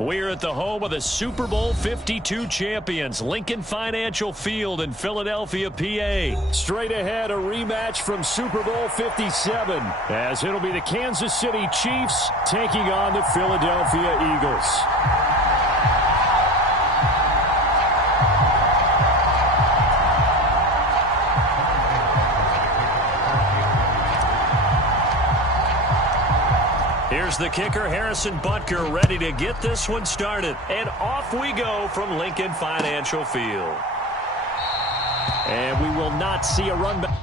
We're at the home of the Super Bowl 52 champions, Lincoln Financial Field in Philadelphia, PA. Straight ahead, a rematch from Super Bowl 57, as it'll be the Kansas City Chiefs taking on the Philadelphia Eagles. Here's the kicker, Harrison Butker, ready to get this one started. And off we go from Lincoln Financial Field. And we will not see a run back.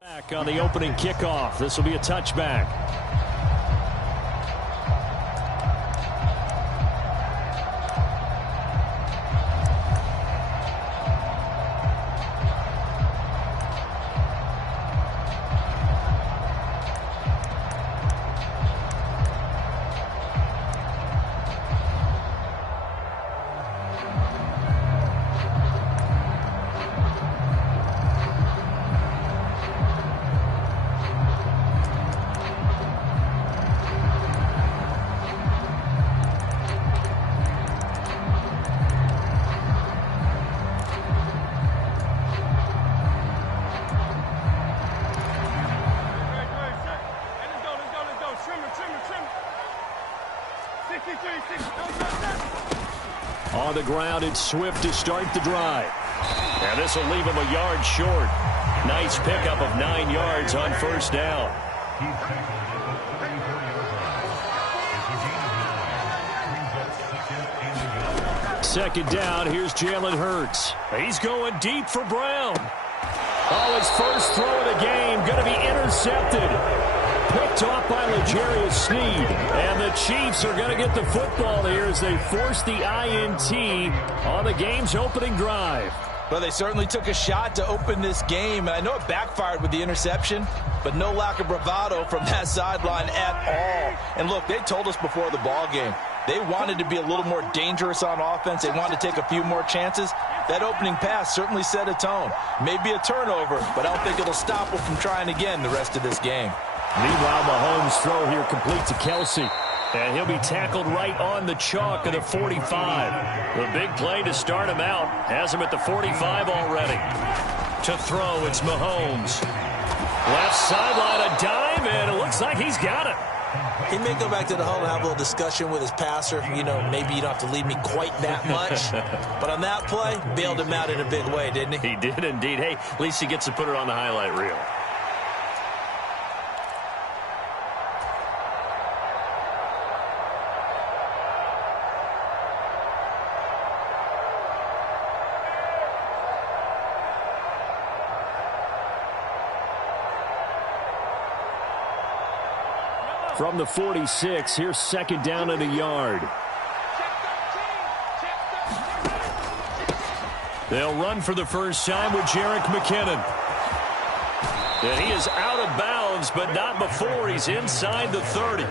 Back on the opening kickoff. This will be a touchback. On the ground, it's Swift to start the drive. And this will leave him a yard short. Nice pickup of 9 yards on first down. Second down, here's Jalen Hurts. He's going deep for Brown. Oh, his first throw of the game going to be intercepted. Picked off by L'Jarius Sneed. And the Chiefs are going to get the football here as they force the INT on the game's opening drive. Well, they certainly took a shot to open this game, and I know it backfired with the interception, but no lack of bravado from that sideline at all. And look, they told us before the ball game, they wanted to be a little more dangerous on offense. They wanted to take a few more chances. That opening pass certainly set a tone. Maybe a turnover, but I don't think it'll stop them from trying again the rest of this game. Meanwhile, Mahomes' throw here complete to Kelsey. And he'll be tackled right on the chalk of the 45. The big play to start him out has him at the 45 already. To throw, it's Mahomes. Left sideline, a dive, and it looks looks like he's got it. He may go back to the huddle and have a little discussion with his passer. You know, maybe you don't have to leave me quite that much. But on that play, bailed him out in a big way, didn't he? He did indeed. Hey, at least he gets to put it on the highlight reel. From the 46, here's second down and a yard. They'll run for the first time with Jerick McKinnon. And he is out of bounds, but not before he's inside the 30.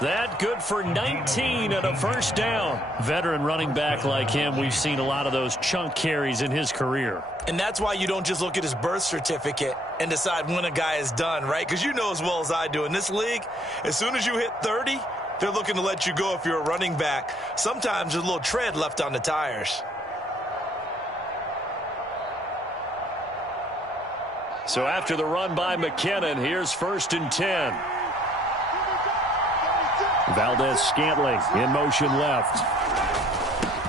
That good for 19 and a first down. Veteran running back like him, we've seen a lot of those chunk carries in his career. And that's why you don't just look at his birth certificate and decide when a guy is done, right? Because you know as well as I do, in this league, as soon as you hit 30, they're looking to let you go if you're a running back. Sometimes there's a little tread left on the tires. So after the run by McKinnon, here's 1st and 10. Valdez-Scantling in motion left.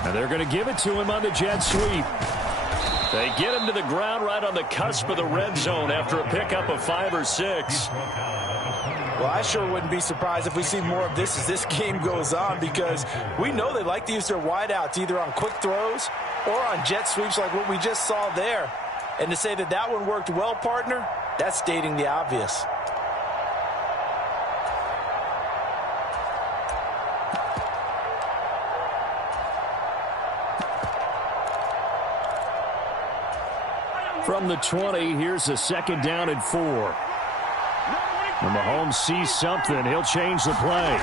And they're going to give it to him on the jet sweep. They get him to the ground right on the cusp of the red zone after a pickup of 5 or 6. Well, I sure wouldn't be surprised if we see more of this as this game goes on, because we know they like to use their wideouts either on quick throws or on jet sweeps like what we just saw there. And to say that that one worked well, partner, that's stating the obvious. From the 20, here's a second down and 4. When Mahomes sees something, he'll change the play.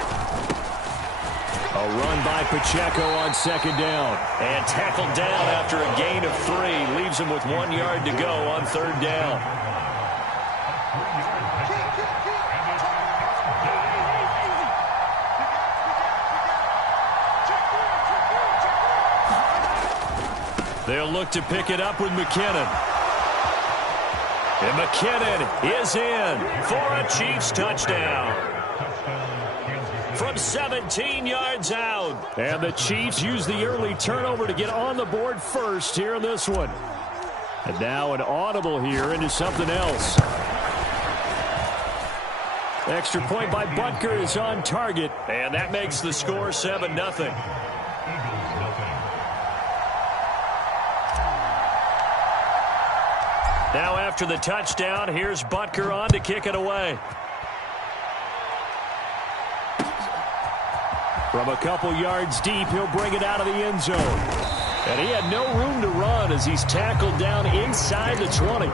A run by Pacheco on second down. And tackled down after a gain of 3. Leaves him with 1 yard to go on third down. They'll look to pick it up with McKinnon. And McKinnon is in for a Chiefs touchdown. From 17 yards out. And the Chiefs use the early turnover to get on the board first here in this one. And now an audible here into something else. Extra point by Butker is on target. And that makes the score 7-0. Now after the touchdown, here's Butker on to kick it away. From a couple yards deep, he'll bring it out of the end zone. And he had no room to run as he's tackled down inside the 20.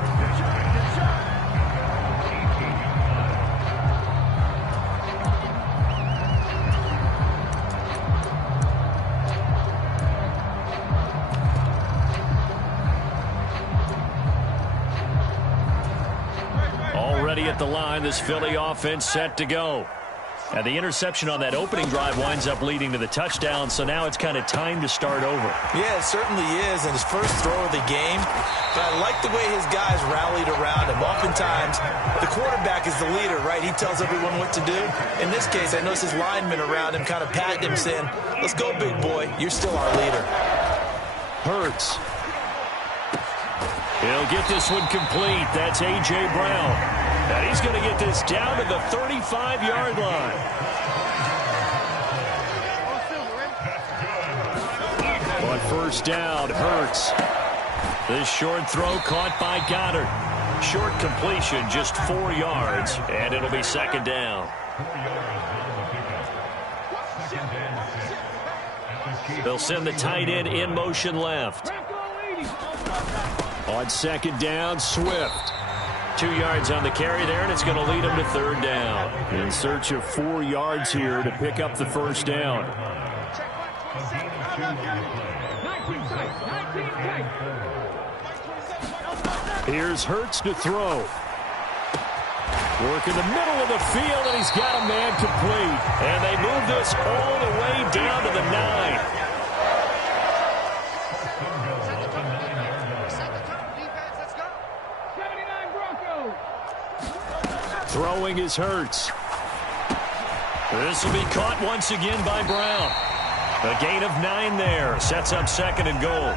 Already at the line, this Philly offense set to go. And the interception on that opening drive winds up leading to the touchdown, so now it's kind of time to start over. Yeah, it certainly is, and his first throw of the game. But I like the way his guys rallied around him. Oftentimes, the quarterback is the leader, right? He tells everyone what to do. In this case, I noticed his linemen around him kind of patting him, saying, "Let's go, big boy. You're still our leader." Hurts. He'll get this one complete. That's A.J. Brown. And he's going to get this down to the 35-yard line. On first down, Hurts. This short throw caught by Goddard. Short completion, just 4 yards, and it'll be second down. They'll send the tight end in motion left. On second down, Swift. 2 yards on the carry there, and it's going to lead him to third down. In search of 4 yards here to pick up the first down. Here's Hurts to throw. Work in the middle of the field, and he's got a man complete. And they move this all the way down to the 9. Throwing is Hurts. This will be caught once again by Brown. A gain of 9 there. Sets up second and goal.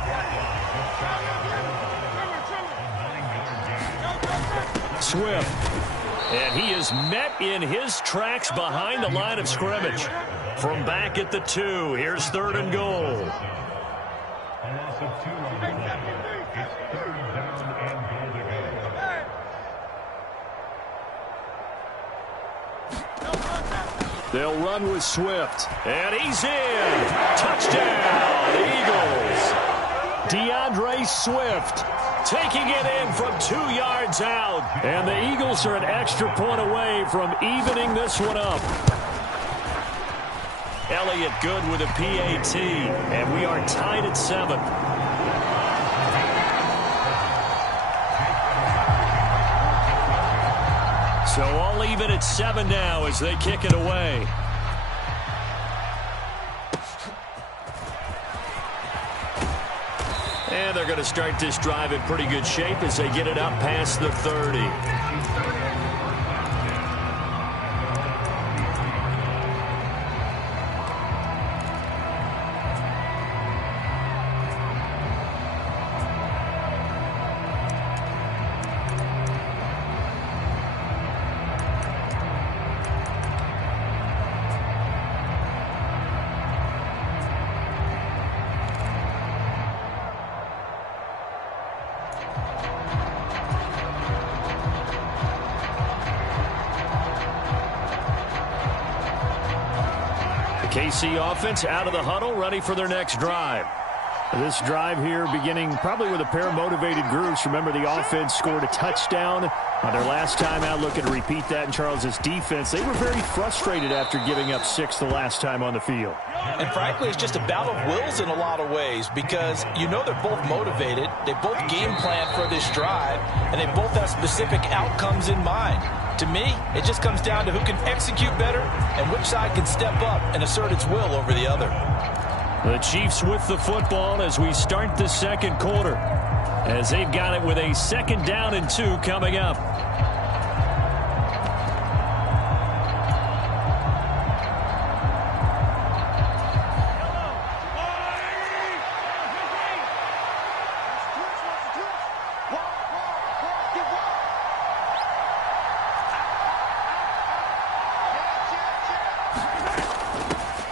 Swift. And he is met in his tracks behind the line of scrimmage. From back at the 2, here's third and goal. They'll run with Swift. And he's in. Touchdown, Eagles. DeAndre Swift taking it in from 2 yards out. And the Eagles are an extra point away from evening this one up. Elliott good with a PAT. And we are tied at 7. So all even at 7 now as they kick it away. And they're going to start this drive in pretty good shape as they get it up past the 30. KC offense out of the huddle, ready for their next drive. This drive here beginning probably with a pair of motivated groups. Remember, the offense scored a touchdown on their last time out. Looking to repeat that in Charles's defense. They were very frustrated after giving up 6 the last time on the field. And frankly, it's just a battle of wills in a lot of ways because you know they're both motivated. They both game plan for this drive, and they both have specific outcomes in mind. To me, it just comes down to who can execute better and which side can step up and assert its will over the other. The Chiefs with the football as we start the second quarter, as they've got it with a 2nd down and 2 coming up.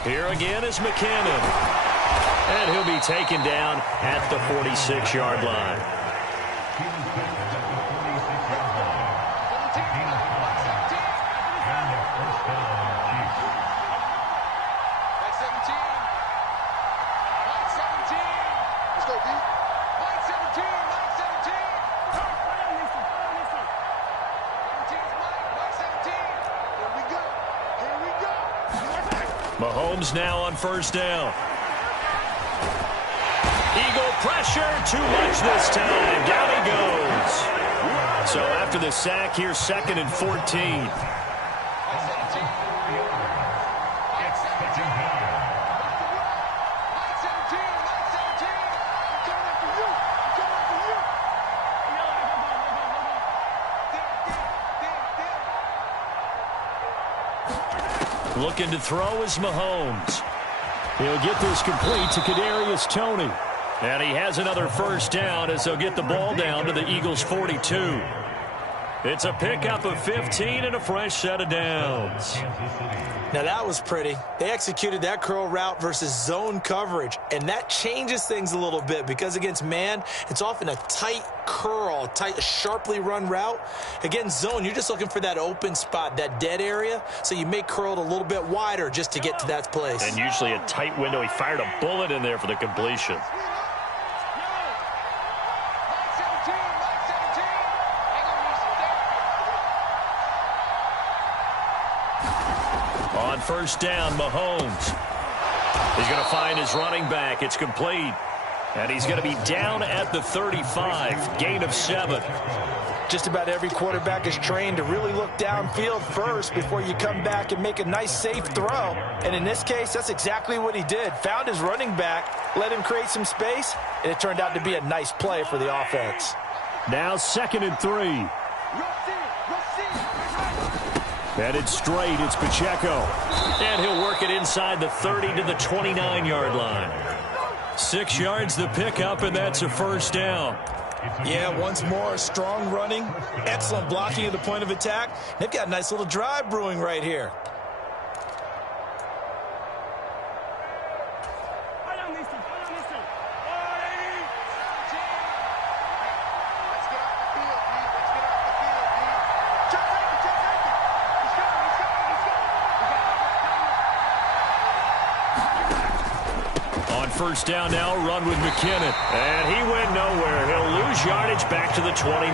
Here again is McKinnon. And he'll be taken down at the 46-yard line. Mahomes now on 1st down. Eagle pressure, too much this time. Down he goes. So after the sack, here's 2nd and 14. Looking to throw is Mahomes. He'll get this complete to Kadarius Toney. And he has another 1st down as they'll get the ball down to the Eagles' 42. It's a pickup of 15 and a fresh set of downs. Now that was pretty. They executed that curl route versus zone coverage, and that changes things a little bit because against man, it's often a tight curl, tight, sharply run route. Against zone, you're just looking for that open spot, that dead area, so you may curl it a little bit wider just to get to that place. And usually a tight window. He fired a bullet in there for the completion. On 1st down, Mahomes. He's going to find his running back. It's complete. And he's going to be down at the 35. Gain of 7. Just about every quarterback is trained to really look downfield first before you come back and make a nice, safe throw. And in this case, that's exactly what he did. Found his running back, let him create some space, and it turned out to be a nice play for the offense. Now 2nd and 3. Headed straight, it's Pacheco. And he'll work it inside the 30 to the 29-yard line. 6 yards the pickup, and that's a first down. Yeah, once more, strong running, excellent blocking at the point of attack. They've got a nice little drive brewing right here. First down now, run with McKinnon. And he went nowhere. He'll lose yardage back to the 29.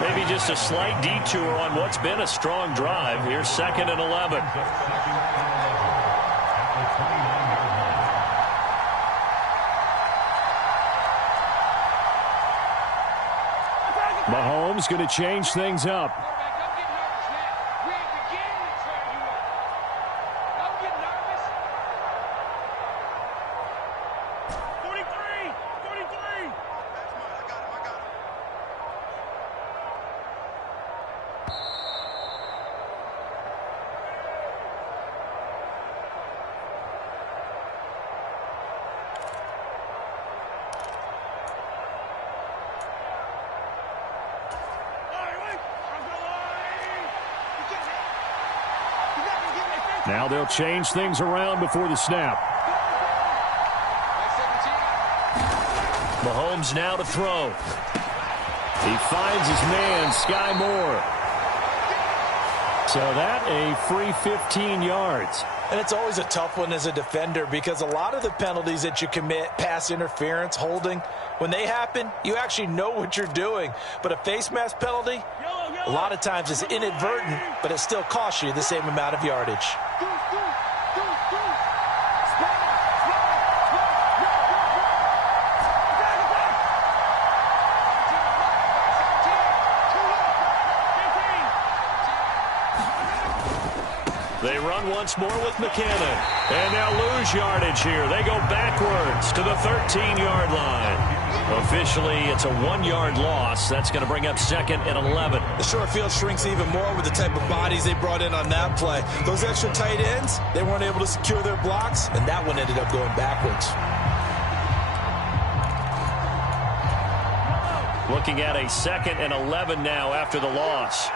Maybe just a slight detour on what's been a strong drive. Here's 2nd and 11. Mahomes going to change things up. Now they'll change things around before the snap. Mahomes now to throw. He finds his man, Sky Moore. So that a free 15 yards. And it's always a tough one as a defender because a lot of the penalties that you commit, pass interference, holding, when they happen, you actually know what you're doing. But a face mask penalty, a lot of times it's inadvertent, but it still costs you the same amount of yardage. They run once more with McKinnon. And they'll lose yardage here. They go backwards to the 13-yard line. Officially, it's a 1-yard loss. That's going to bring up 2nd and 11. The short field shrinks even more with the type of bodies they brought in on that play. Those extra tight ends, they weren't able to secure their blocks, and that one ended up going backwards. Looking at a 2nd and 11 now after the loss.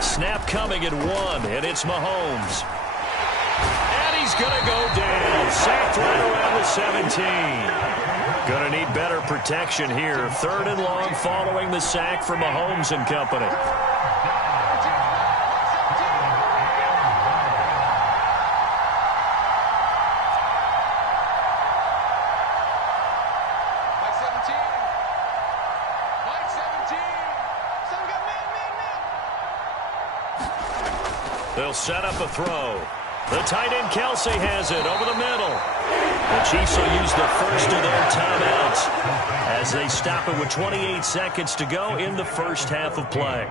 Snap coming at 1, and it's Mahomes. And he's going to go down. Sacked right around the 17. Going to need better protection here. 3rd and long following the sack for Mahomes and company. They'll set up a throw. The tight end Kelsey has it over the middle. The Chiefs will use the first of their timeouts as they stop it with 28 seconds to go in the first half of play.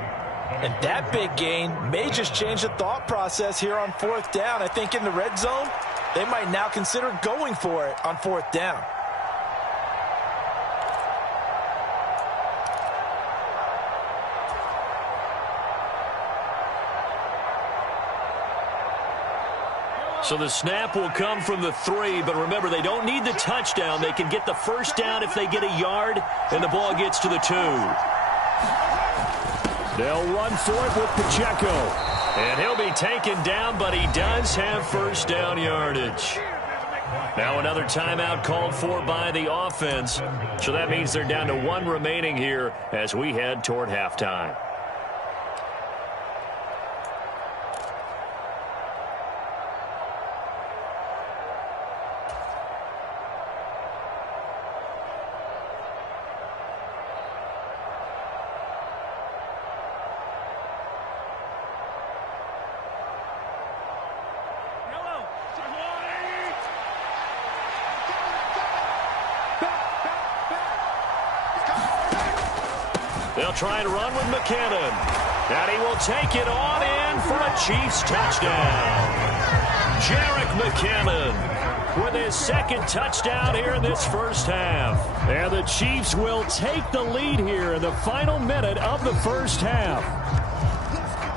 And that big gain may just change the thought process here on 4th down. I think in the red zone, they might now consider going for it on 4th down. So the snap will come from the 3, but remember, they don't need the touchdown. They can get the first down if they get a yard, and the ball gets to the 2. They'll run for it with Pacheco. And he'll be taken down, but he does have first down yardage. Now another timeout called for by the offense. So that means they're down to 1 remaining here as we head toward halftime. They'll try and run with McKinnon. And he will take it on in for a Chiefs touchdown. Jerick McKinnon with his second touchdown here in this first half. And the Chiefs will take the lead here in the final minute of the first half.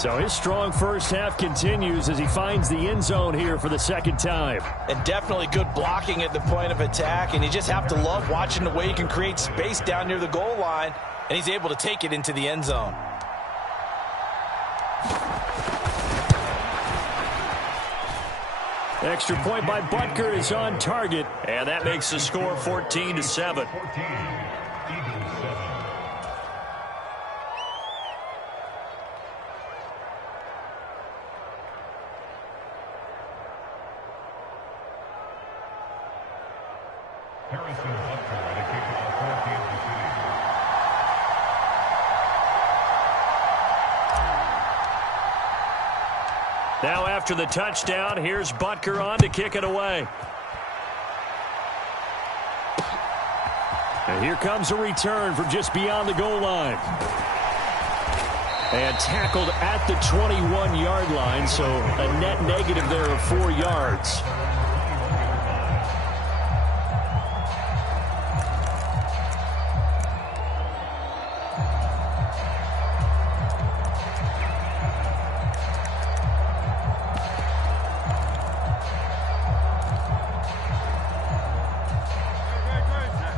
So his strong first half continues as he finds the end zone here for the second time. And definitely good blocking at the point of attack. And you just have to love watching the way he can create space down near the goal line. And he's able to take it into the end zone. Extra point by Butker is on target, and that makes the score 14-7. Now after the touchdown, here's Butker on to kick it away. And here comes a return from just beyond the goal line. And tackled at the 21-yard line, so a net negative there of 4 yards.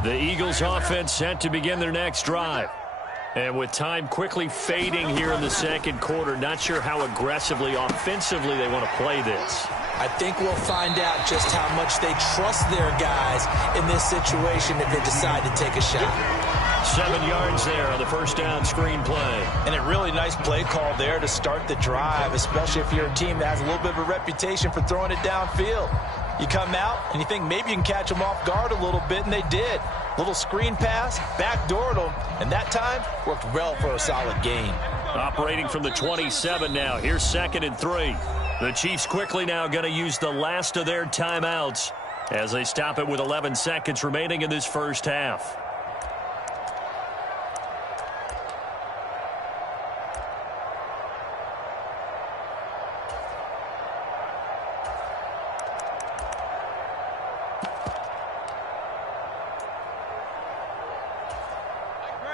The Eagles offense set to begin their next drive. And with time quickly fading here in the second quarter, not sure how aggressively, offensively they want to play this. I think we'll find out just how much they trust their guys in this situation if they decide to take a shot. 7 yards there on the first down screen play. And a really nice play call there to start the drive, especially if you're a team that has a little bit of a reputation for throwing it downfield. You come out and you think maybe you can catch them off guard a little bit, and they did. Little screen pass, backdoored them, and that time worked well for a solid gain. Operating from the 27 now. Here's 2nd and 3. The Chiefs quickly now going to use the last of their timeouts as they stop it with 11 seconds remaining in this first half.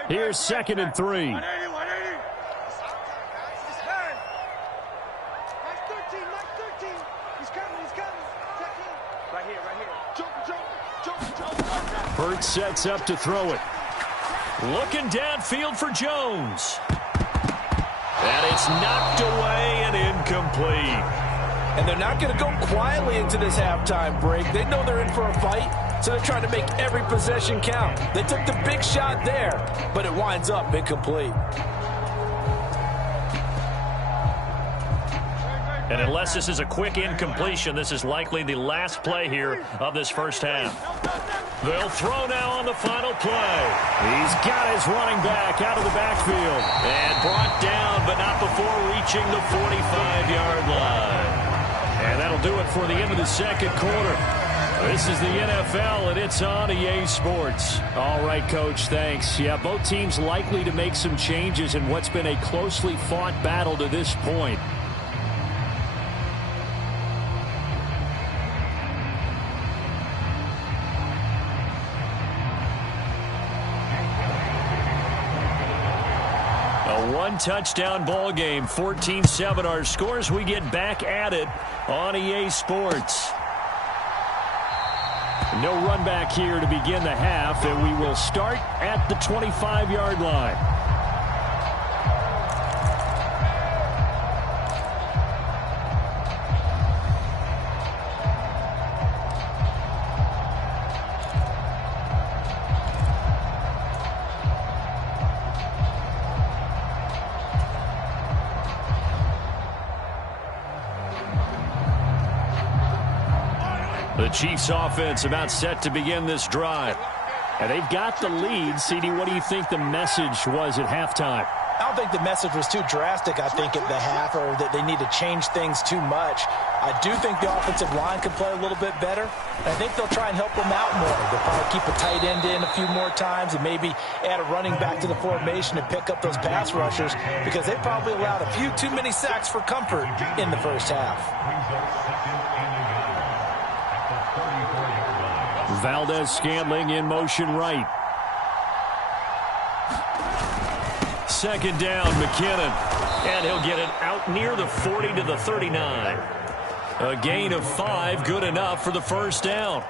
Here's 2nd and 3. Hurts sets up to throw it. Looking downfield for Jones. And it's knocked away and incomplete. And they're not going to go quietly into this halftime break. They know they're in for a fight, so they're trying to make every possession count. They took the big shot there, but it winds up incomplete. And unless this is a quick incompletion, this is likely the last play here of this first half. They'll throw now on the final play. He's got his running back out of the backfield. And brought down, but not before reaching the 45-yard line. And that'll do it for the end of the second quarter. This is the NFL, and it's on EA Sports. All right, Coach, thanks. Yeah, both teams likely to make some changes in what's been a closely fought battle to this point. A one-touchdown ball game, 14-7 our scores. We get back at it on EA Sports. No run back here to begin the half, and we will start at the 25-yard line. The Chiefs offense about set to begin this drive. And they've got the lead. CD, what do you think the message was at halftime? I don't think the message was too drastic, I think, at the half, or that they need to change things too much. I do think the offensive line can play a little bit better. And I think they'll try and help them out more. They'll probably keep a tight end in a few more times and maybe add a running back to the formation and pick up those pass rushers because they probably allowed a few too many sacks for comfort in the first half. Valdez-Scantling in motion right. Second down, McKinnon. And he'll get it out near the 40 to the 39. A gain of 5, good enough for the first down.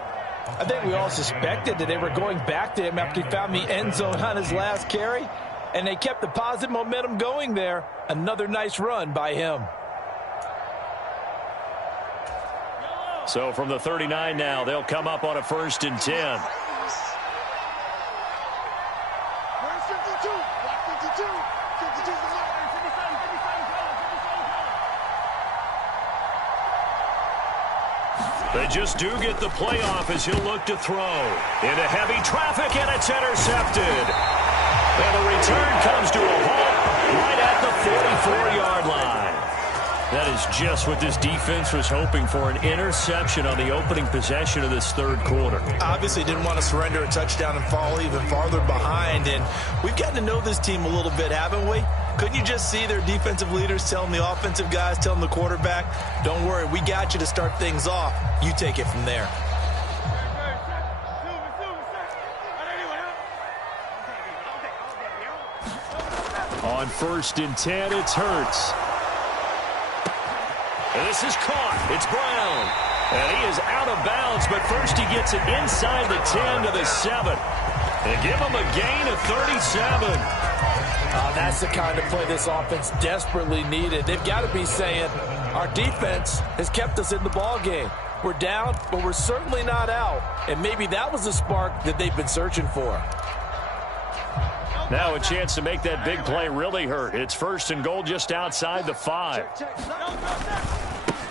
I think we all suspected that they were going back to him after he found the end zone on his last carry. And they kept the positive momentum going there. Another nice run by him. So from the 39 now, they'll come up on a 1st and 10. They just do get the playoff as he'll look to throw. Into heavy traffic, and it's intercepted. And the return comes to a halt right at the 44-yard line. That is just what this defense was hoping for, an interception on the opening possession of this third quarter. Obviously didn't want to surrender a touchdown and fall even farther behind. And we've gotten to know this team a little bit, haven't we? Couldn't you just see their defensive leaders telling the offensive guys, telling the quarterback, don't worry, we got you to start things off. You take it from there. On 1st and 10, it's Hurts. And this is caught. It's Brown. And he is out of bounds, but first he gets it inside the 10 to the 7. And give him a gain of 37. That's the kind of play this offense desperately needed. They've got to be saying, our defense has kept us in the ball game. We're down, but we're certainly not out. And maybe that was the spark that they've been searching for. Now a chance to make that big play really hurt. It's 1st and goal just outside the 5.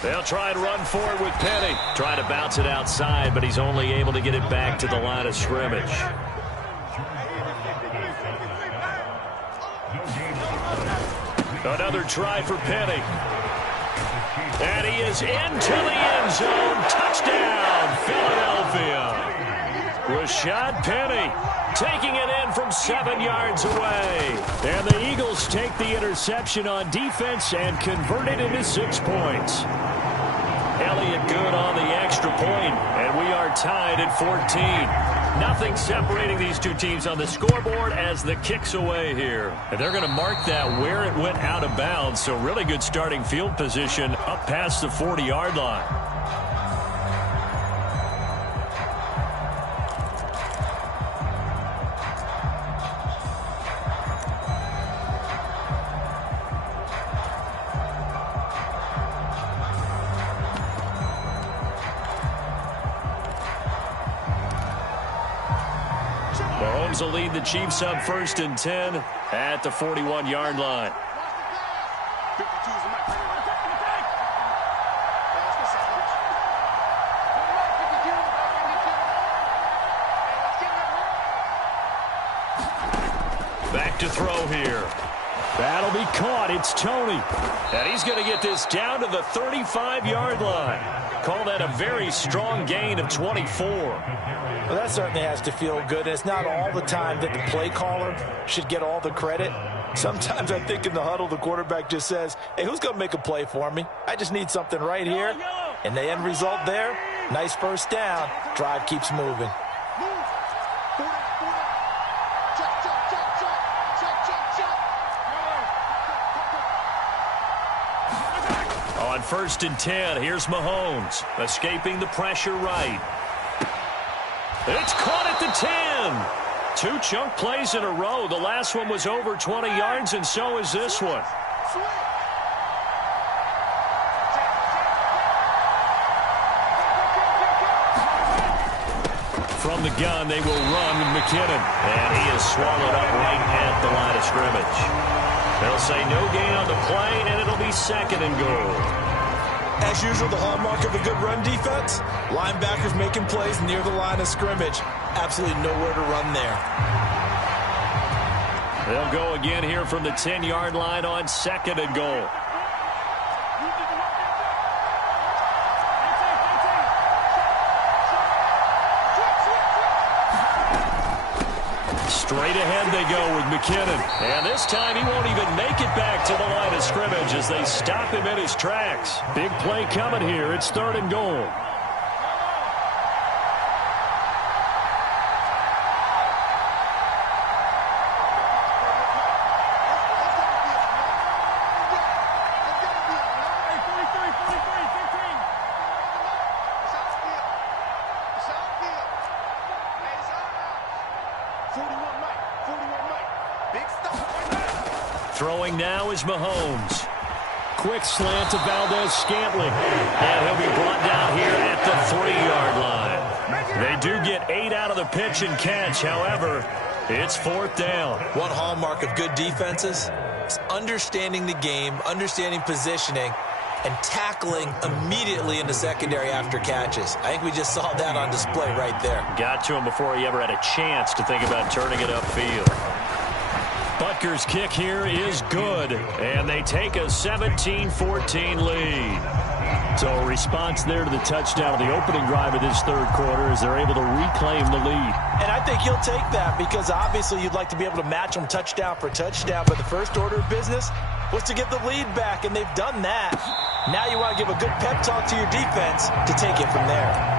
They'll try and run forward with Penny. Trying to bounce it outside, but he's only able to get it back to the line of scrimmage. Another try for Penny. And he is into the end zone. Touchdown, Philadelphia. Rashad Penny taking it in from 7 yards away. And the Eagles take the interception on defense and convert it into 6 points. Elliott good on the extra point, and we are tied at 14. Nothing separating these two teams on the scoreboard as the kick's away here. And they're going to mark that where it went out of bounds, so really good starting field position up past the 40-yard line. Mahomes will lead the Chiefs up 1st and 10 at the 41-yard line. Back to throw here. That'll be caught. It's Tony. And he's going to get this down to the 35-yard line. Call that a very strong gain of 24. Well, that certainly has to feel good. It's not all the time that the play caller should get all the credit. Sometimes I think in the huddle, the quarterback just says, hey, who's going to make a play for me? I just need something right here. And the end result there, nice first down. Drive keeps moving. On 1st and 10, here's Mahomes, escaping the pressure right. It's caught at the 10. 2 chunk plays in a row. The last one was over 20 yards, and so is this one. From the gun, they will run McKinnon, and he is swallowed up right at the line of scrimmage. They'll say no gain on the play, and it'll be 2nd and goal. As usual, the hallmark of a good run defense, linebackers making plays near the line of scrimmage. Absolutely nowhere to run there. They'll go again here from the 10-yard line on 2nd and goal. Straight ahead they go with McKinnon. And this time he won't even make it back to the line of scrimmage as they stop him in his tracks. Big play coming here. It's 3rd and goal. Throwing now is Mahomes. Quick slant to Valdez-Scantling. And he'll be brought down here at the 3-yard line. They do get 8 out of the pitch and catch. However, it's 4th down. One hallmark of good defenses is understanding the game, understanding positioning, and tackling immediately in the secondary after catches. I think we just saw that on display right there. Got to him before he ever had a chance to think about turning it upfield. Butker's kick here is good, and they take a 17-14 lead. So a response there to the touchdown of the opening drive of this 3rd quarter as they're able to reclaim the lead. And I think he'll take that because obviously you'd like to be able to match them touchdown for touchdown, but the first order of business was to get the lead back, and they've done that. Now you want to give a good pep talk to your defense to take it from there.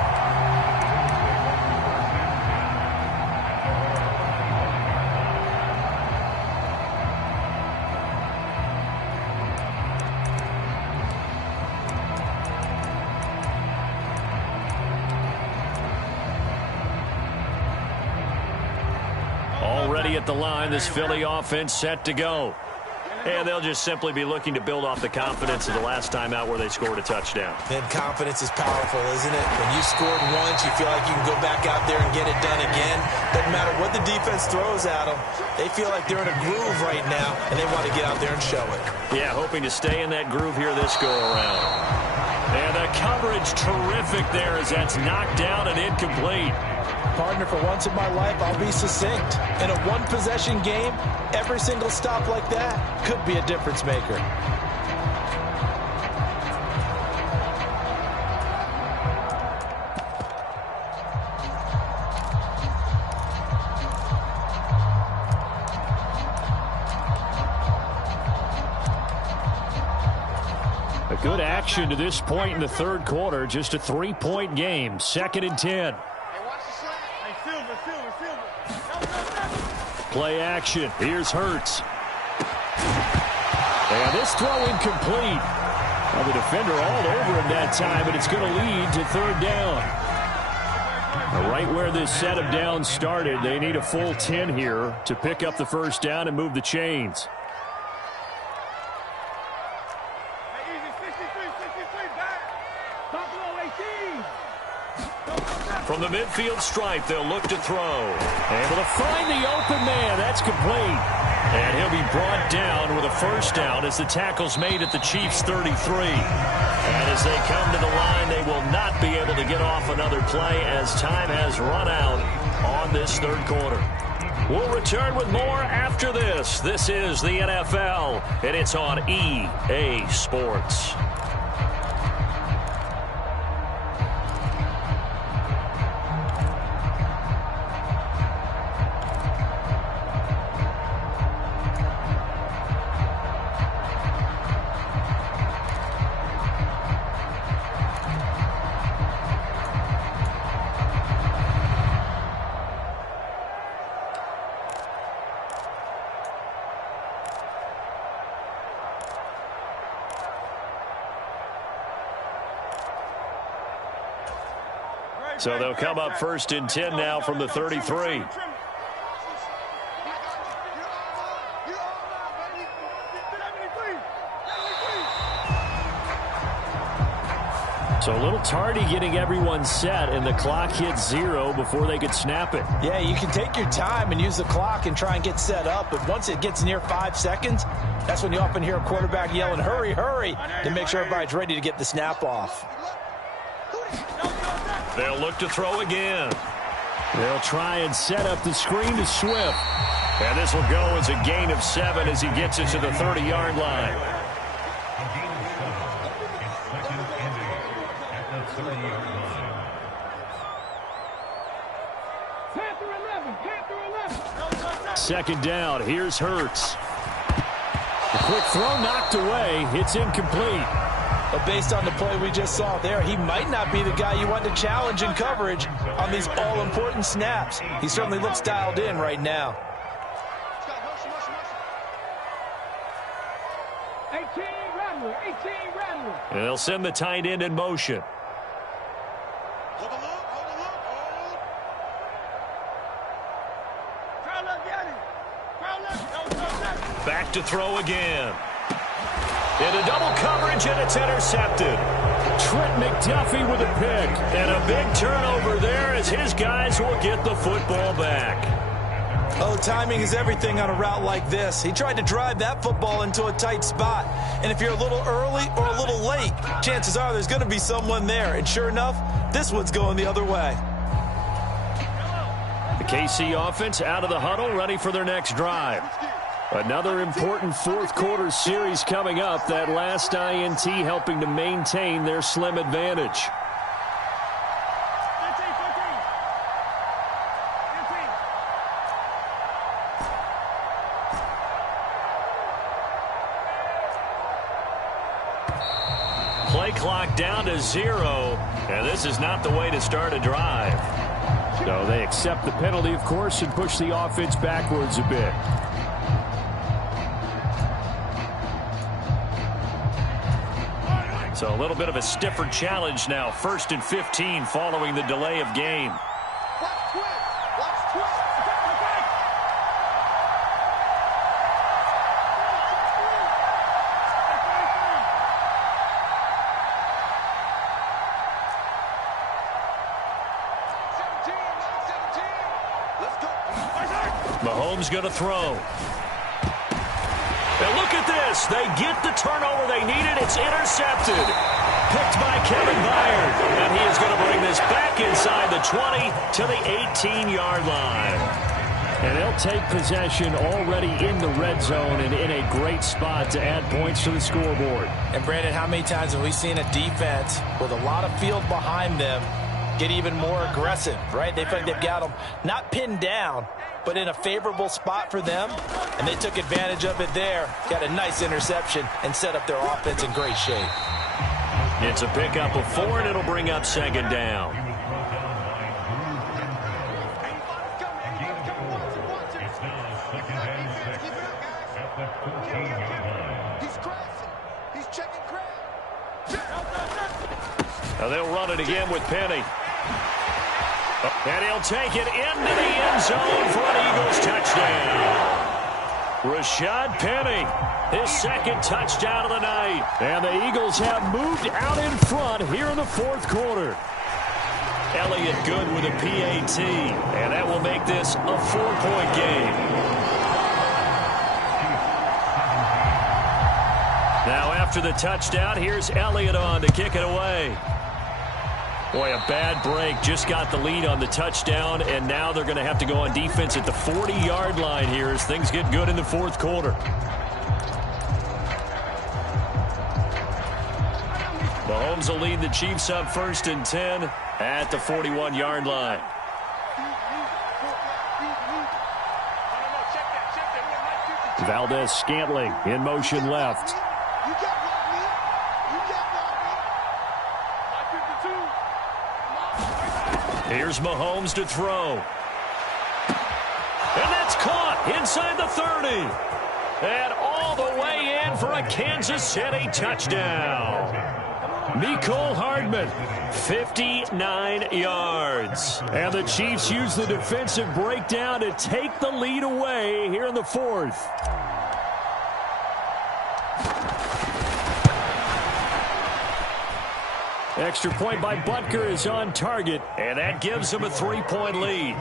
Already at the line, this Philly offense set to go. And they'll just simply be looking to build off the confidence of the last time out where they scored a touchdown. And confidence is powerful, isn't it? When you scored once, you feel like you can go back out there and get it done again. Doesn't matter what the defense throws at them. They feel like they're in a groove right now, and they want to get out there and show it. Yeah, hoping to stay in that groove here this go-around. And the coverage terrific there as that's knocked down and incomplete. Partner, for once in my life, I'll be succinct. In a one-possession game, every single stop like that could be a difference maker. A good action to this point in the 3rd quarter. Just a 3-point game. 2nd and 10. Play action. Here's Hurts. And this throw incomplete. Well, the defender all over him that time, but it's going to lead to 3rd down. Now, right where this set of downs started, they need a full 10 here to pick up the 1st down and move the chains. From the midfield stripe, they'll look to throw. Able to find the open man. That's complete. And he'll be brought down with a 1st down as the tackle's made at the Chiefs' 33. And as they come to the line, they will not be able to get off another play as time has run out on this 3rd quarter. We'll return with more after this. This is the NFL, and it's on EA Sports. So they'll come up 1st and 10 now from the 33. So a little tardy getting everyone set, and the clock hits 0 before they could snap it. Yeah, you can take your time and use the clock and try and get set up, but once it gets near 5 seconds, that's when you often hear a quarterback yelling, hurry, hurry, to make sure everybody's ready to get the snap off. They'll look to throw again. They'll try and set up the screen to Swift. And this will go as a gain of 7 as he gets it to the 30-yard line. second down. Here's Hurts. A quick throw knocked away. It's incomplete. But based on the play we just saw there, he might not be the guy you want to challenge in coverage on these all-important snaps. He certainly looks dialed in right now. 18 Rattler, 18 Rattler. And they'll send the tight end in motion. Back to throw again. Into double coverage, and it's intercepted. Trent McDuffie with a pick. And a big turnover there as his guys will get the football back. Oh, timing is everything on a route like this. He tried to drive that football into a tight spot. And if you're a little early or a little late, chances are there's going to be someone there. And sure enough, this one's going the other way. The KC offense out of the huddle, ready for their next drive. Another important fourth quarter series coming up. That last INT helping to maintain their slim advantage. Play clock down to 0, and this is not the way to start a drive. So they accept the penalty, of course, and push the offense backwards a bit. So a little bit of a stiffer challenge now. 1st and 15 following the delay of game. Mahomes going to throw. And look at this. They get the turnover they needed. It's intercepted. Picked by Kevin Byard. And he is going to bring this back inside the 20 to the 18-yard line. And they'll take possession already in the red zone and in a great spot to add points to the scoreboard. And, Brandon, how many times have we seen a defense with a lot of field behind them get even more aggressive, right? They feel like they've got them not pinned down, but in a favorable spot for them, and they took advantage of it there. Got a nice interception and set up their offense in great shape. It's a pickup of 4, and it'll bring up second down. Now they'll run it again with Penny. And he'll take it into the end zone for an Eagles touchdown. Rashad Penny, his second touchdown of the night. And the Eagles have moved out in front here in the fourth quarter. Elliott good with a PAT. And that will make this a 4-point game. Now after the touchdown, here's Elliott on to kick it away. Boy, a bad break. Just got the lead on the touchdown, and now they're going to have to go on defense at the 40-yard line here as things get good in the fourth quarter. Mahomes will lead the Chiefs up 1st and 10 at the 41-yard line. Valdez-Scantling in motion left. Here's Mahomes to throw. And that's caught inside the 30. And all the way in for a Kansas City touchdown. Mecole Hardman, 59 yards. And the Chiefs use the defensive breakdown to take the lead away here in the fourth. Extra point by Butker is on target, and that gives them a 3-point lead.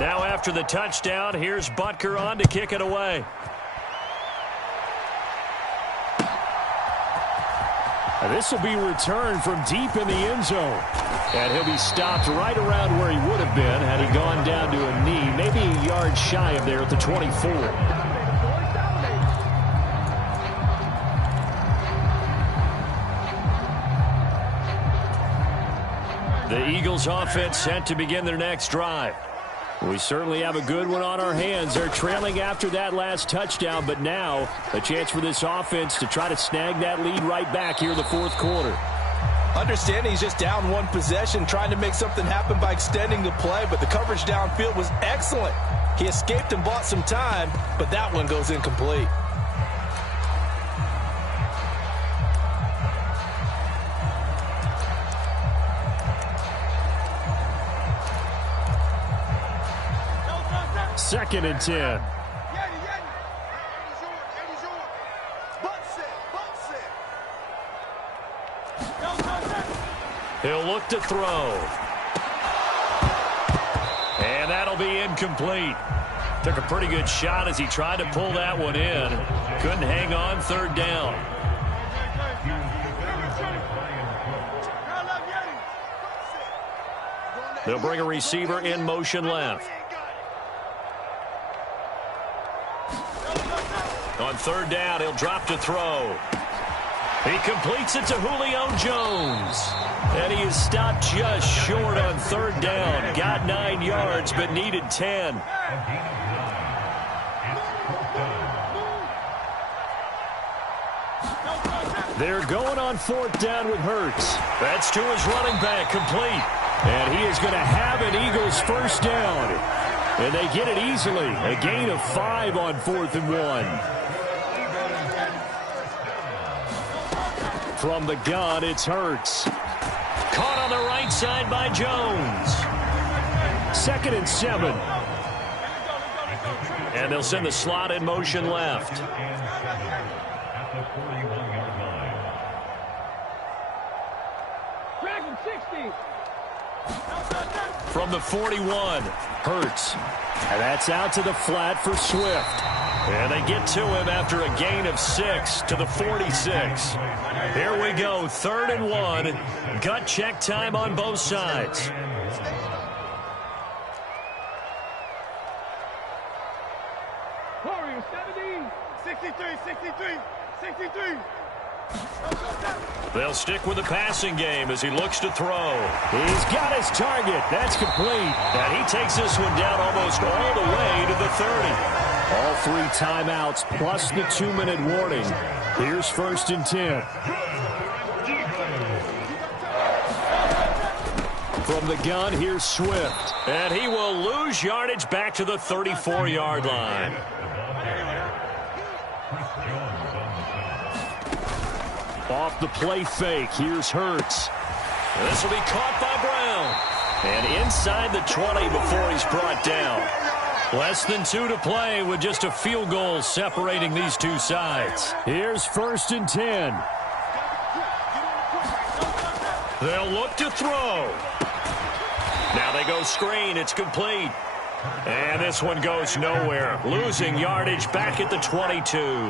Now after the touchdown, here's Butker on to kick it away. This will be returned from deep in the end zone. And he'll be stopped right around where he would have been had he gone down to a knee, maybe a yard shy of there at the 24. The Eagles offense set to begin their next drive. We certainly have a good one on our hands. They're trailing after that last touchdown, but now a chance for this offense to try to snag that lead right back here in the fourth quarter. Understanding he's just down one possession, trying to make something happen by extending the play, but the coverage downfield was excellent. He escaped and bought some time, but that one goes incomplete. Second and 10. He'll look to throw. And that'll be incomplete. Took a pretty good shot as he tried to pull that one in. Couldn't hang on, third down. They'll bring a receiver in motion left. On third down, he'll drop to throw. He completes it to Julio Jones. And he is stopped just short on third down. Got 9 yards, but needed 10. They're going on fourth down with Hurts. That's to his running back, complete. And he is going to have an Eagles first down. And they get it easily. A gain of 5 on 4th and 1. From the gun, it's Hurts. Caught on the right side by Jones. 2nd and 7. And they'll send the slot in motion left. From the 41, Hurts. And that's out to the flat for Swift. And they get to him after a gain of 6 to the 46. Here we go, 3rd and 1. Gut check time on both sides. Warriors 70, 63, 63, 63. They'll stick with the passing game as he looks to throw. He's got his target. That's complete. And he takes this one down almost all the way to the 30. All 3 timeouts plus the 2-minute warning. Here's 1st and 10. From the gun, here's Swift. And he will lose yardage back to the 34-yard line. Off the play fake, here's Hurts. This will be caught by Brown. And inside the 20 before he's brought down. Less than 2 to play with just a field goal separating these two sides. Here's 1st and 10. They'll look to throw. Now they go screen. It's complete. And this one goes nowhere. Losing yardage back at the 22.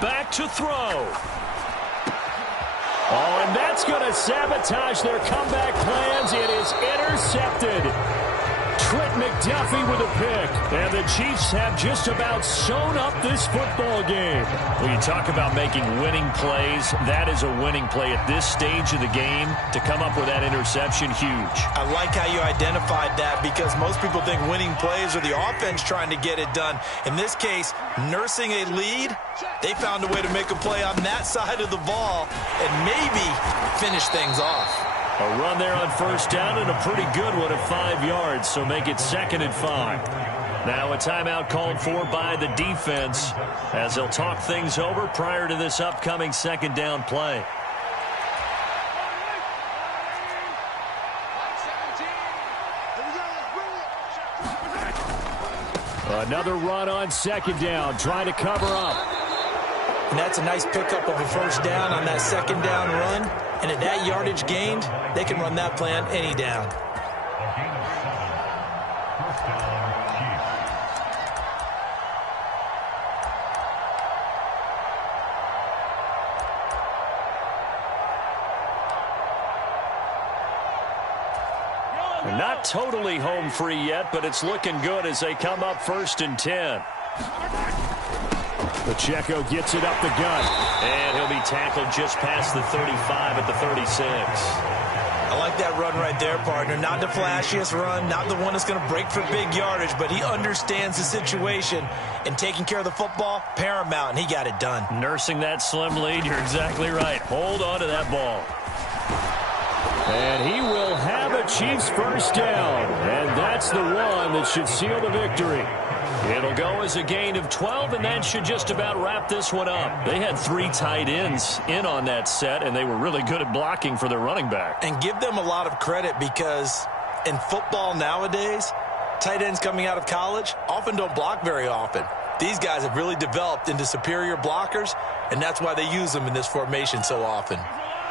Back to throw. Oh, and that's going to sabotage their comeback plans. It is intercepted. Trent McDuffie with a pick. And the Chiefs have just about sewn up this football game. When you talk about making winning plays, that is a winning play at this stage of the game. To come up with that interception, huge. I like how you identified that because most people think winning plays are the offense trying to get it done. In this case, nursing a lead, they found a way to make a play on that side of the ball and maybe finish things off. A run there on first down and a pretty good one at 5 yards, so make it 2nd and 5. Now a timeout called for by the defense as they'll talk things over prior to this upcoming 2nd down play. Another run on 2nd down, trying to cover up. And that's a nice pickup of a first down on that 2nd down run. And at that yardage gained, they can run that play on any down. Not totally home free yet, but it's looking good as they come up 1st and 10. Pacheco gets it up the gut. And he'll be tackled just past the 35 at the 36. I like that run right there, partner. Not the flashiest run, not the one that's going to break for big yardage, but he understands the situation, and taking care of the football, paramount, and he got it done. Nursing that slim lead, you're exactly right. Hold on to that ball. And he will have a Chiefs first down, and that's the one that should seal the victory. It'll go as a gain of 12, and that should just about wrap this one up. They had 3 tight ends in on that set, and they were really good at blocking for their running back. And give them a lot of credit because in football nowadays, tight ends coming out of college often don't block very often. These guys have really developed into superior blockers, and that's why they use them in this formation so often.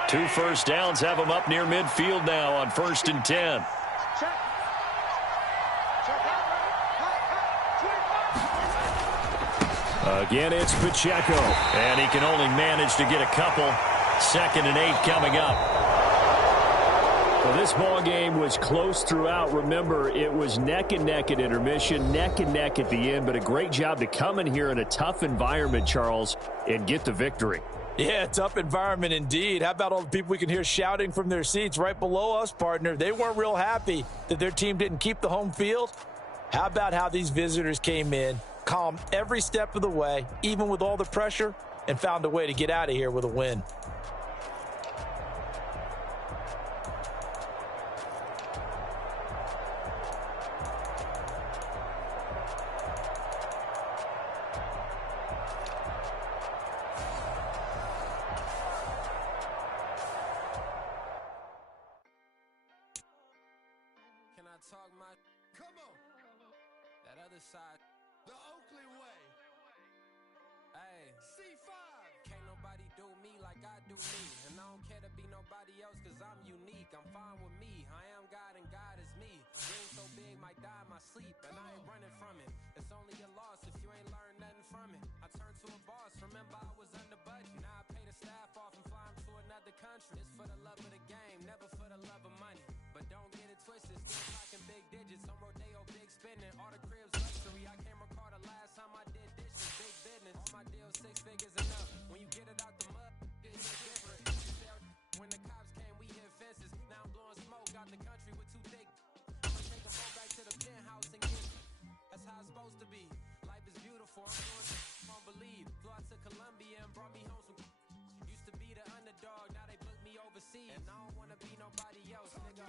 2 first downs have them up near midfield now on 1st and 10. Again, it's Pacheco. And he can only manage to get a couple. 2nd and 8 coming up. Well, this ball game was close throughout. Remember, it was neck and neck at intermission, neck and neck at the end, but a great job to come in here in a tough environment, Charles, and get the victory. Yeah, tough environment indeed. How about all the people we can hear shouting from their seats right below us, partner? They weren't real happy that their team didn't keep the home field. How about how these visitors came in, calmed every step of the way, even with all the pressure, and found a way to get out of here with a win. Side, the Oakley way. Hey, C5. Can't nobody do me like I do me. And I don't care to be nobody else cause I'm unique. I'm fine with me. I am God and God is me. Dream so big might die in my sleep. And I ain't running from it. It's only a loss if you ain't learned nothing from it. I turned to a boss. Remember I was under budget. Now I pay the staff off and fly them to another country. It's for the love of the game, never for the love of money. But don't get it twisted. Still talking big digits. I'm Rodeo big spending. All the cribs luxury. I can't recall the last time I did dishes. Big business. My deal 6 figures enough. When you get it out the mud, it's different. When the cops came, we hit fences. Now I'm blowing smoke out the country with 2 thick. I'ma take a boat back to the penthouse and get. That's how it's supposed to be. Life is beautiful. I'm doing won't believe. Flew out to Colombia and brought me home some. Used to be the underdog. Now they book me overseas. And I don't wanna be nobody else. Nigga,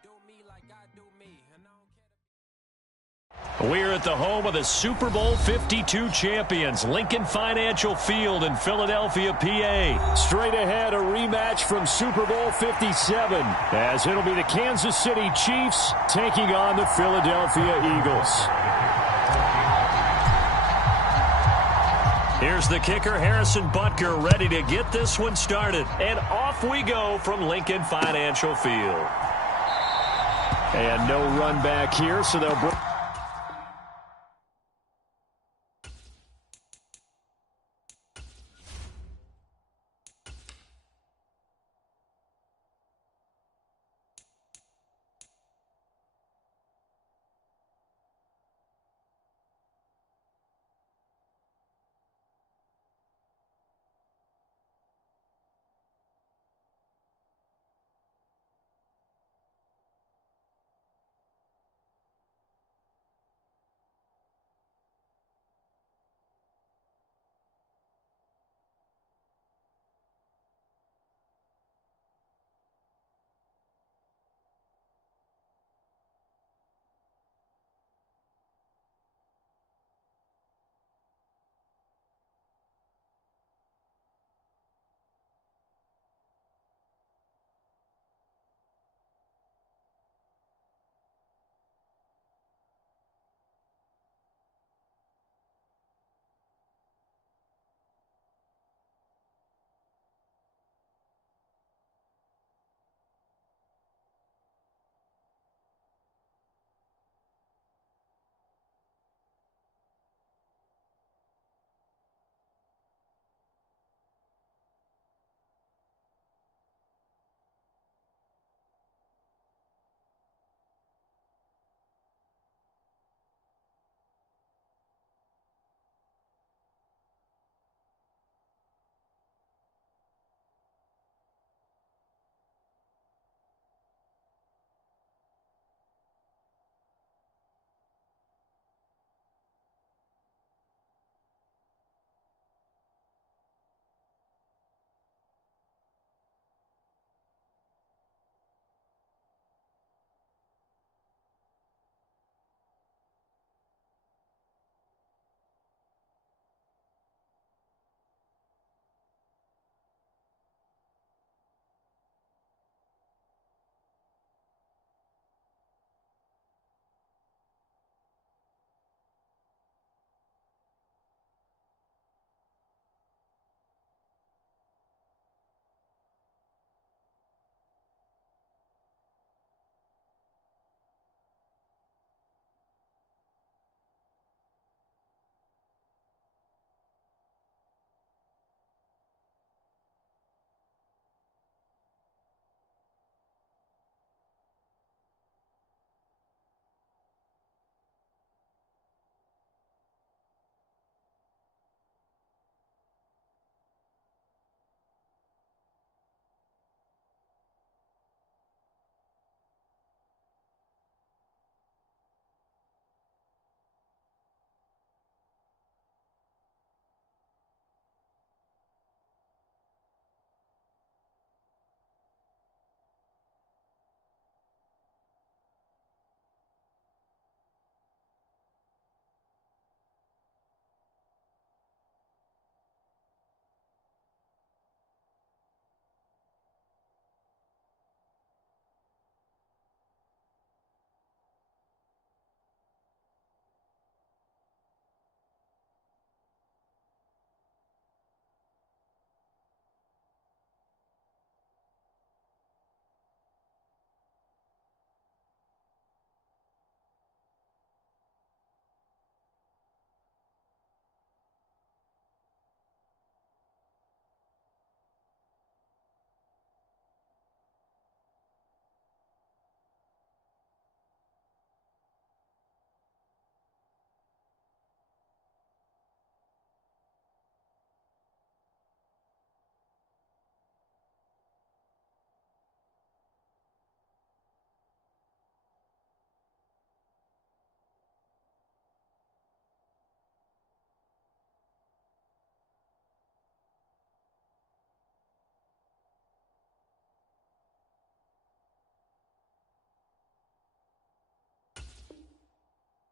do me like I do me. And I don't care. We're at the home of the Super Bowl 52 champions, Lincoln Financial Field in Philadelphia, PA. Straight ahead, a rematch from Super Bowl 57, as it'll be the Kansas City Chiefs taking on the Philadelphia Eagles. Here's the kicker, Harrison Butker, ready to get this one started. And off we go from Lincoln Financial Field. And no run back here, so they'll bring...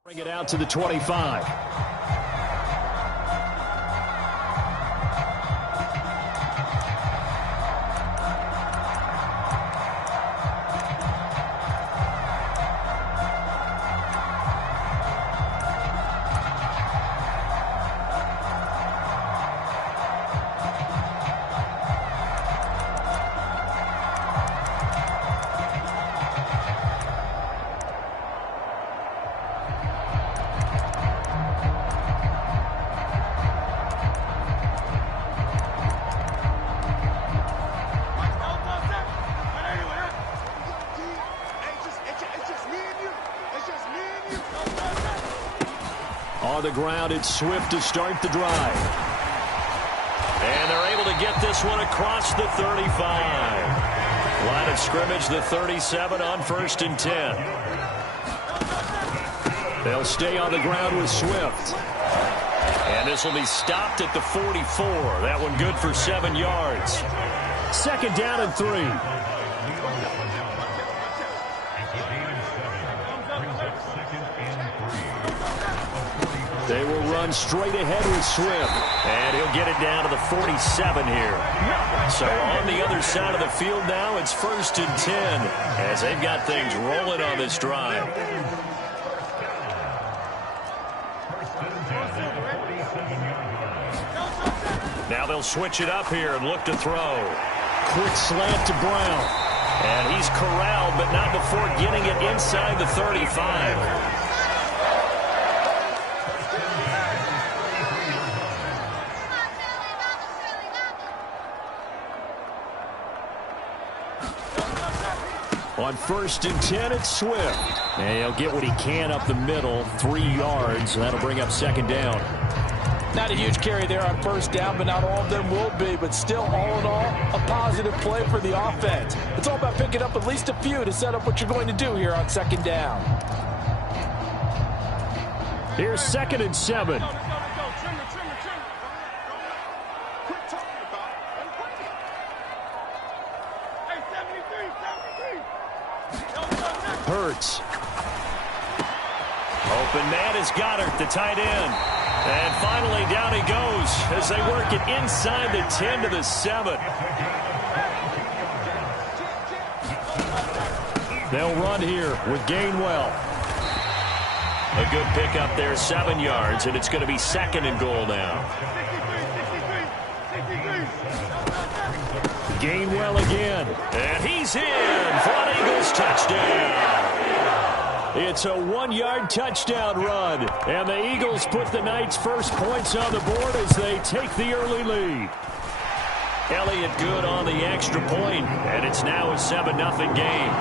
Bring it out to the 25. On the ground, it's Swift to start the drive. And they're able to get this one across the 35. Line of scrimmage, the 37 on 1st and 10. They'll stay on the ground with Swift. And this will be stopped at the 44. That one good for 7 yards. 2nd down and 3. They will run straight ahead with Swift. And he'll get it down to the 47 here. So on the other side of the field now, it's 1st and 10 as they've got things rolling on this drive. Now they'll switch it up here and look to throw. Quick slant to Brown. And he's corralled, but not before getting it inside the 35. On 1st and 10, it's Swift. And he'll get what he can up the middle, 3 yards. That'll bring up 2nd down. Not a huge carry there on 1st down, but not all of them will be. But still, all in all, a positive play for the offense. It's all about picking up at least a few to set up what you're going to do here on 2nd down. Here's 2nd and 7. Hurts. Open man is Goddard, the tight end. And finally down he goes as they work it inside the 10 to the 7. They'll run here with Gainwell. A good pickup there, 7 yards, and it's going to be 2nd and goal now. Gainwell again, and he's in for an Eagles touchdown. It's a 1-yard touchdown run, and the Eagles put the Knights' first points on the board as they take the early lead. Elliott good on the extra point, and it's now a 7-0 game.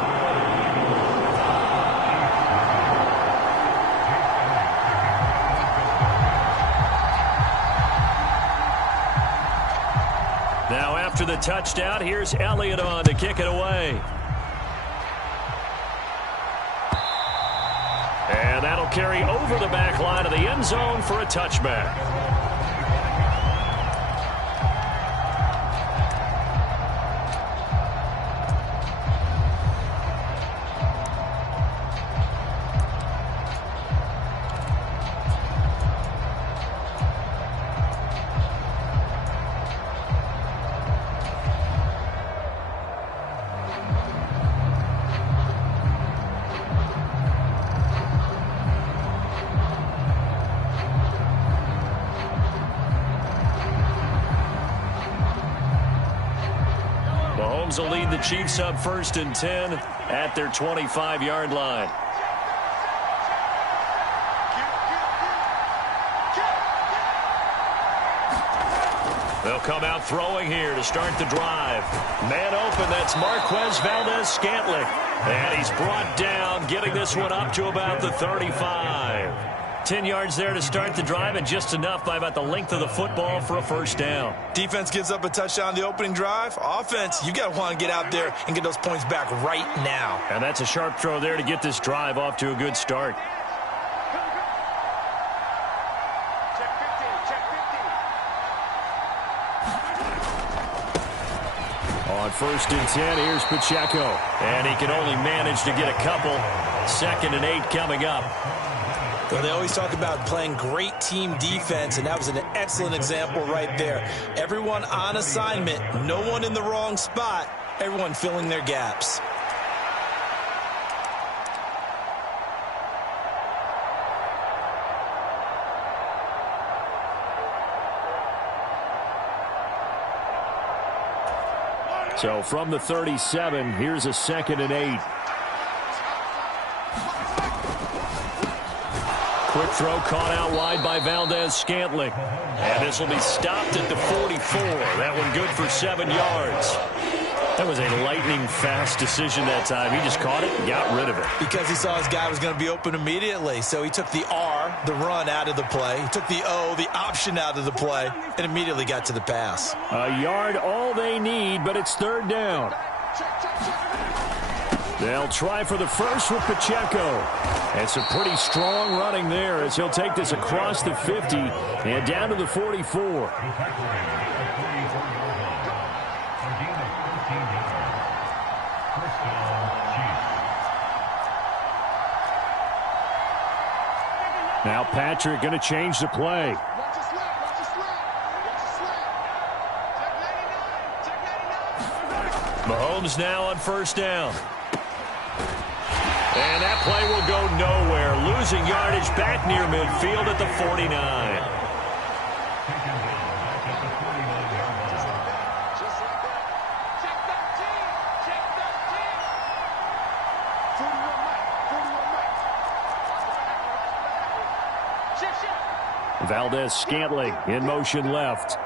Now after the touchdown, here's Elliott on to kick it away. And that'll carry over the back line of the end zone for a touchback. Mahomes will lead the Chiefs up 1st and 10 at their 25-yard line. They'll come out throwing here to start the drive. Man open, that's Marquez Valdez-Scantling. And he's brought down, getting this one up to about the 35. 10 yards there to start the drive, and just enough by about the length of the football for a 1st down. Defense gives up a touchdown the opening drive. Offense, you got to want to get out there and get those points back right now. And that's a sharp throw there to get this drive off to a good start. On 1st and 10, here's Pacheco. And he can only manage to get a couple. 2nd and 8 coming up. Well, they always talk about playing great team defense, and that was an excellent example right there. Everyone on assignment, no one in the wrong spot, everyone filling their gaps. So from the 37, here's a 2nd and 8. Quick throw caught out wide by Valdez-Scantling. And this will be stopped at the 44. That one good for 7 yards. That was a lightning-fast decision that time. He just caught it and got rid of it. Because he saw his guy was going to be open immediately. So he took the R, the run, out of the play. He took the O, the option, out of the play, and immediately got to the pass. A yard, all they need, but it's 3rd down. They'll try for the first with Pacheco. It's a pretty strong running there as he'll take this across the 50 and down to the 44. Now Patrick going to change the play. Mahomes now on 1st down. And that play will go nowhere. Losing yardage back near midfield at the 49. Valdez-Scantling in motion left.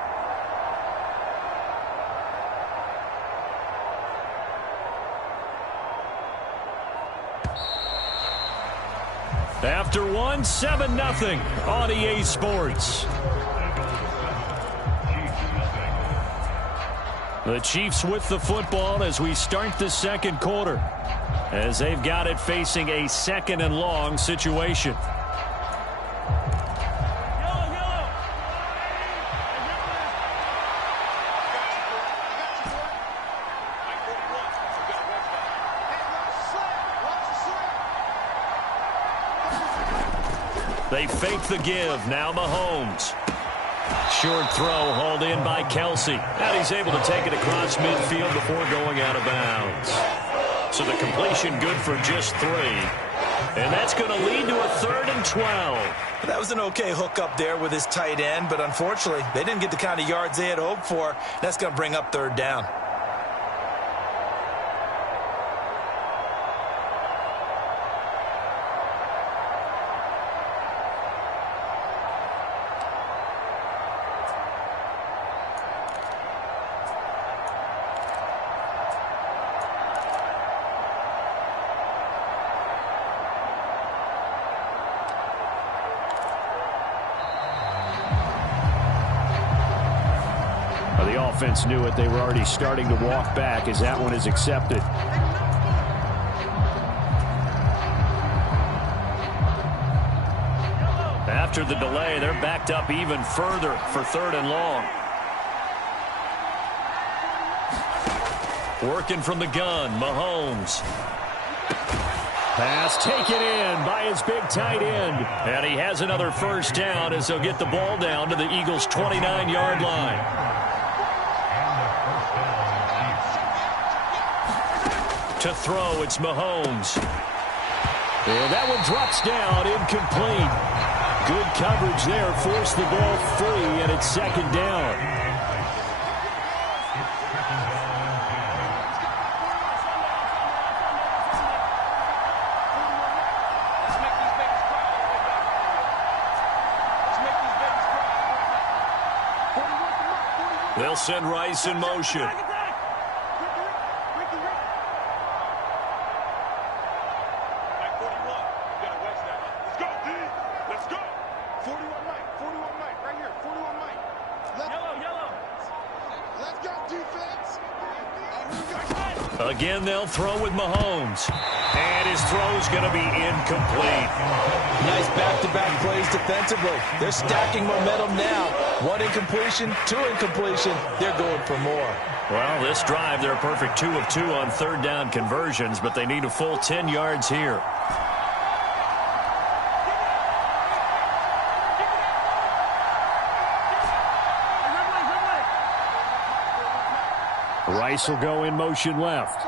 After one, 7-0 on EA Sports. The Chiefs with the football as we start the 2nd quarter, as they've got it facing a 2nd and long situation. They fake the give. Now Mahomes. Short throw hauled in by Kelsey. And he's able to take it across midfield before going out of bounds. So the completion good for just 3. And that's going to lead to a 3rd and 12. That was an okay hook up there with his tight end, but unfortunately, they didn't get the kind of yards they had hoped for. That's going to bring up 3rd down. The offense knew it. They were already starting to walk back as that one is accepted. After the delay, they're backed up even further for 3rd and long. Working from the gun, Mahomes. Pass taken in by his big tight end. And he has another 1st down as they'll get the ball down to the Eagles' 29-yard line. To throw, it's Mahomes. And that one drops down, incomplete. Good coverage there, forced the ball free, and it's 2nd down. They'll send Rice in motion. Again, they'll throw with Mahomes. And his throw's going to be incomplete. Nice back-to-back plays defensively. They're stacking momentum now. 1 incompletion, 2 incompletion. They're going for more. Well, this drive, they're a perfect 2 of 2 on 3rd down conversions, but they need a full 10 yards here. Rice will go in motion left.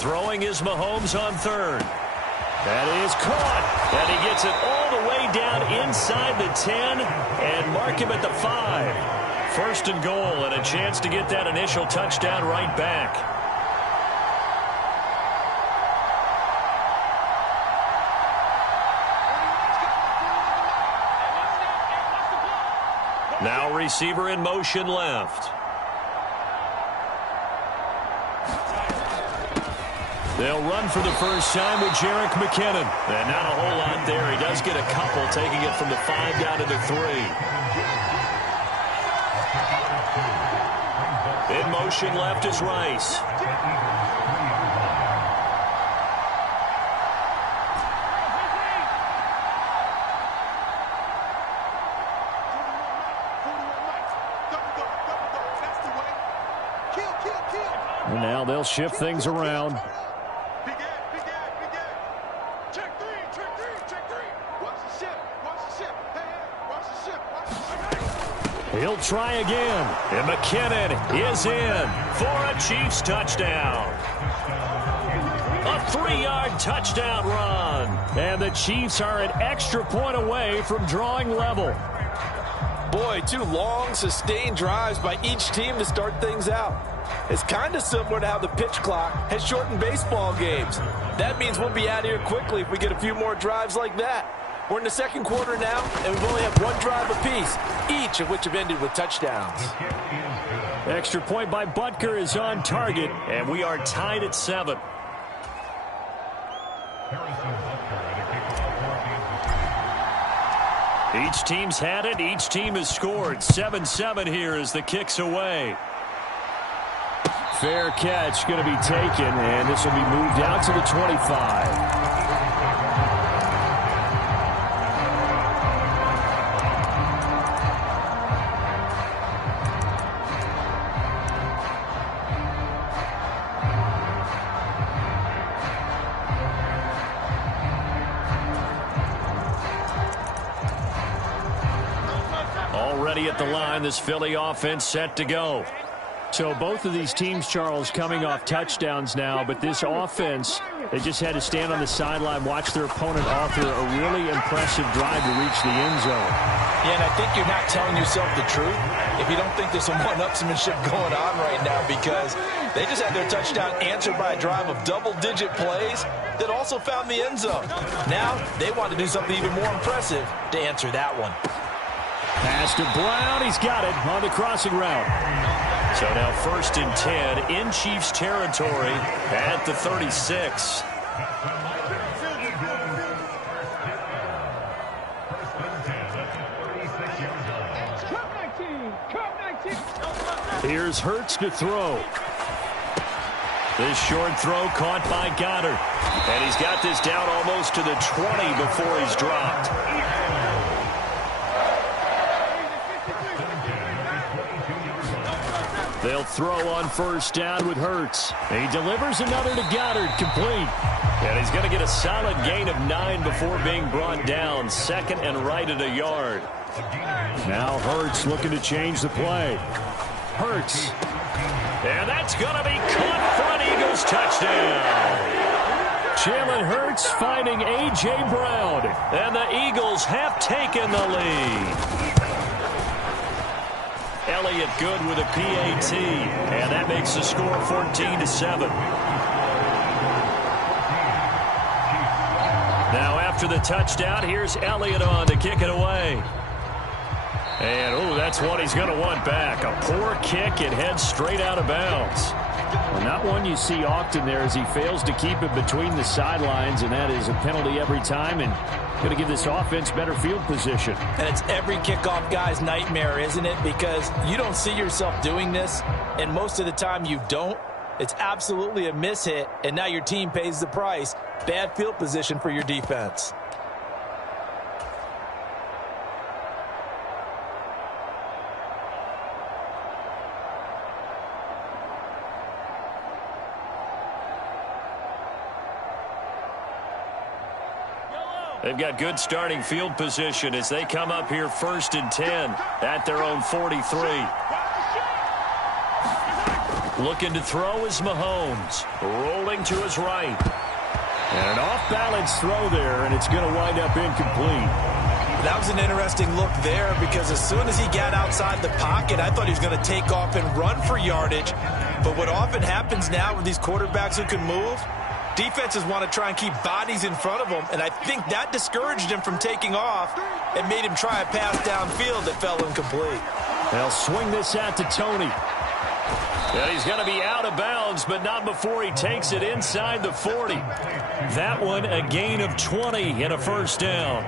Throwing is Mahomes on third. That is caught. And he gets it all the way down inside the 10 and mark him at the 5. First and goal and a chance to get that initial touchdown right back. Now receiver in motion left. They'll run for the first time with Jerick McKinnon. And not a whole lot there. He does get a couple, taking it from the 5 down to the 3. In motion left is Rice. And now they'll shift things around. He'll try again. And McKinnon is in for a Chiefs touchdown. A 3-yard touchdown run. And the Chiefs are an extra point away from drawing level. Boy, 2 long, sustained drives by each team to start things out. It's kind of similar to how the pitch clock has shortened baseball games. That means we'll be out of here quickly if we get a few more drives like that. We're in the second quarter now, and we've only had 1 drive apiece, each of which have ended with touchdowns. Extra point by Butker is on target, and we are tied at 7. Each team's had it. Each team has scored. 7-7 here as the kick's away. Fair catch going to be taken, and this will be moved out to the 25. Already at the line, this Philly offense set to go. So both of these teams, Charles, coming off touchdowns now, but this offense, they just had to stand on the sideline, watch their opponent author a really impressive drive to reach the end zone. Yeah, and I think you're not telling yourself the truth if you don't think there's some one-upsmanship going on right now, because they just had their touchdown answered by a drive of double-digit plays that also found the end zone. Now they want to do something even more impressive to answer that one. Pass to Brown. He's got it on the crossing route. So now 1st and 10 in Chiefs territory at the 36. Here's Hurts to throw. This short throw caught by Goddard. And he's got this down almost to the 20 before he's dropped. They'll throw on 1st down with Hurts. He delivers another to Goddard, complete. And he's going to get a solid gain of 9 before being brought down. 2nd and right at a yard. Now Hurts looking to change the play. Hurts. And that's going to be caught for an Eagles touchdown. Jalen Hurts finding A.J. Brown. And the Eagles have taken the lead. Elliott good with a PAT, and that makes the score 14-7. Now after the touchdown, here's Elliott on to kick it away. And, oh, that's one he's going to want back. A poor kick. It heads straight out of bounds. Well, not one you see often there as he fails to keep it between the sidelines, and that is a penalty every time, and going to give this offense better field position. And it's every kickoff guy's nightmare, isn't it? Because you don't see yourself doing this, and most of the time you don't. It's absolutely a mishit, and now your team pays the price. Bad field position for your defense. They've got good starting field position as they come up here 1st and 10 at their own 43. Looking to throw is Mahomes. Rolling to his right. And an off-balance throw there, and it's going to wind up incomplete. That was an interesting look there because as soon as he got outside the pocket, I thought he was going to take off and run for yardage. But what often happens now with these quarterbacks who can move, defenses want to try and keep bodies in front of them, and I think that discouraged him from taking off and made him try a pass downfield that fell incomplete. They'll swing this out to Tony. And he's going to be out of bounds, but not before he takes it inside the 40. That one a gain of 20 and a first down.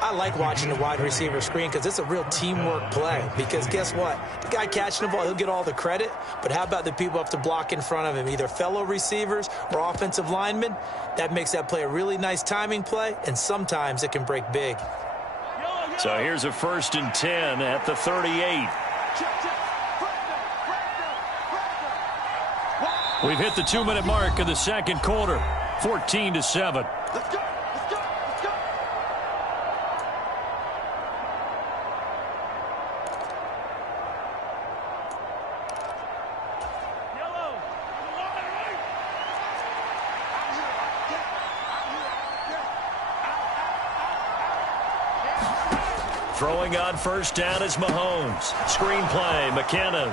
I like watching the wide receiver screen because it's a real teamwork play. Because guess what? The guy catching the ball, he'll get all the credit. But how about the people up to block in front of him, either fellow receivers or offensive linemen? That makes that play a really nice timing play, and sometimes it can break big. So here's a 1st and 10 at the 38. We've hit the 2-minute mark of the second quarter, 14-7. Let's go. Throwing on first down is Mahomes. Screen play, McKinnon.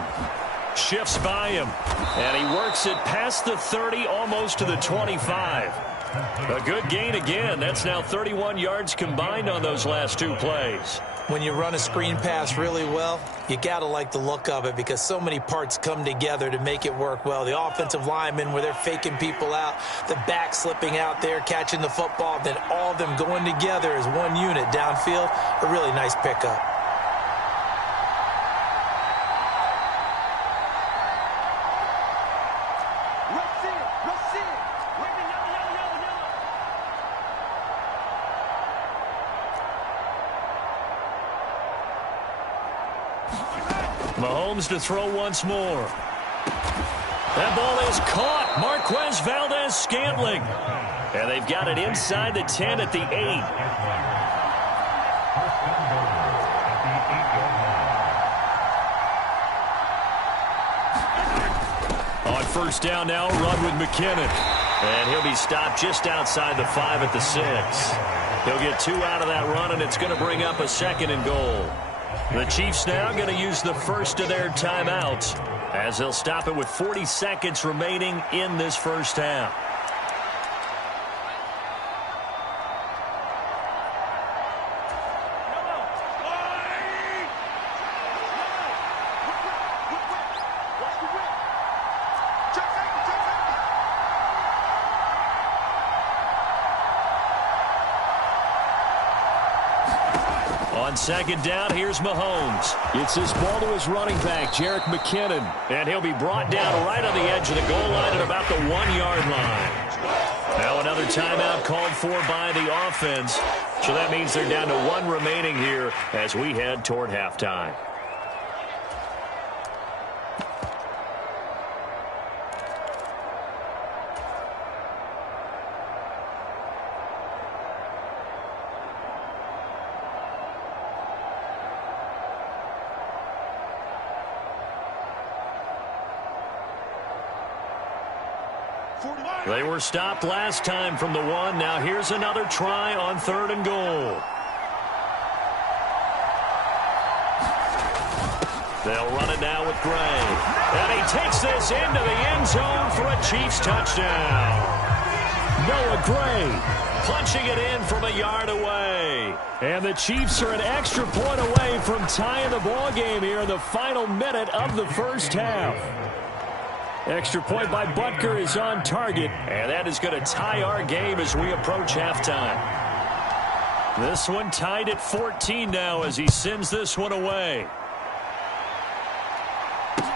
Shifts by him. And he works it past the 30, almost to the 25. A good gain again. That's now 31 yards combined on those last two plays. When you run a screen pass really well, you got to like the look of it because so many parts come together to make it work well. The offensive linemen where they're faking people out, the back slipping out there, catching the football, then all of them going together as one unit downfield. A really nice pickup. Mahomes to throw once more. That ball is caught. Marquez Valdez-Scantling. And they've got it inside the 10 at the 8. On first down now, run with McKinnon. And he'll be stopped just outside the 5 at the 6. He'll get 2 out of that run, and it's going to bring up a 2nd and goal. The Chiefs now going to use the first of their timeouts as they'll stop it with 40 seconds remaining in this first half. On second down, here's Mahomes. Gets this ball to his running back, Jerick McKinnon. And he'll be brought down right on the edge of the goal line at about the 1-yard line. Now another timeout called for by the offense. So that means they're down to 1 remaining here as we head toward halftime. They were stopped last time from the 1. Now here's another try on 3rd and goal. They'll run it now with Gray. And he takes this into the end zone for a Chiefs touchdown. Noah Gray punching it in from a yard away. And the Chiefs are an extra point away from tying the ball game here in the final minute of the first half. Extra point by Butker is on target, and that is going to tie our game as we approach halftime. This one tied at 14 now as he sends this one away.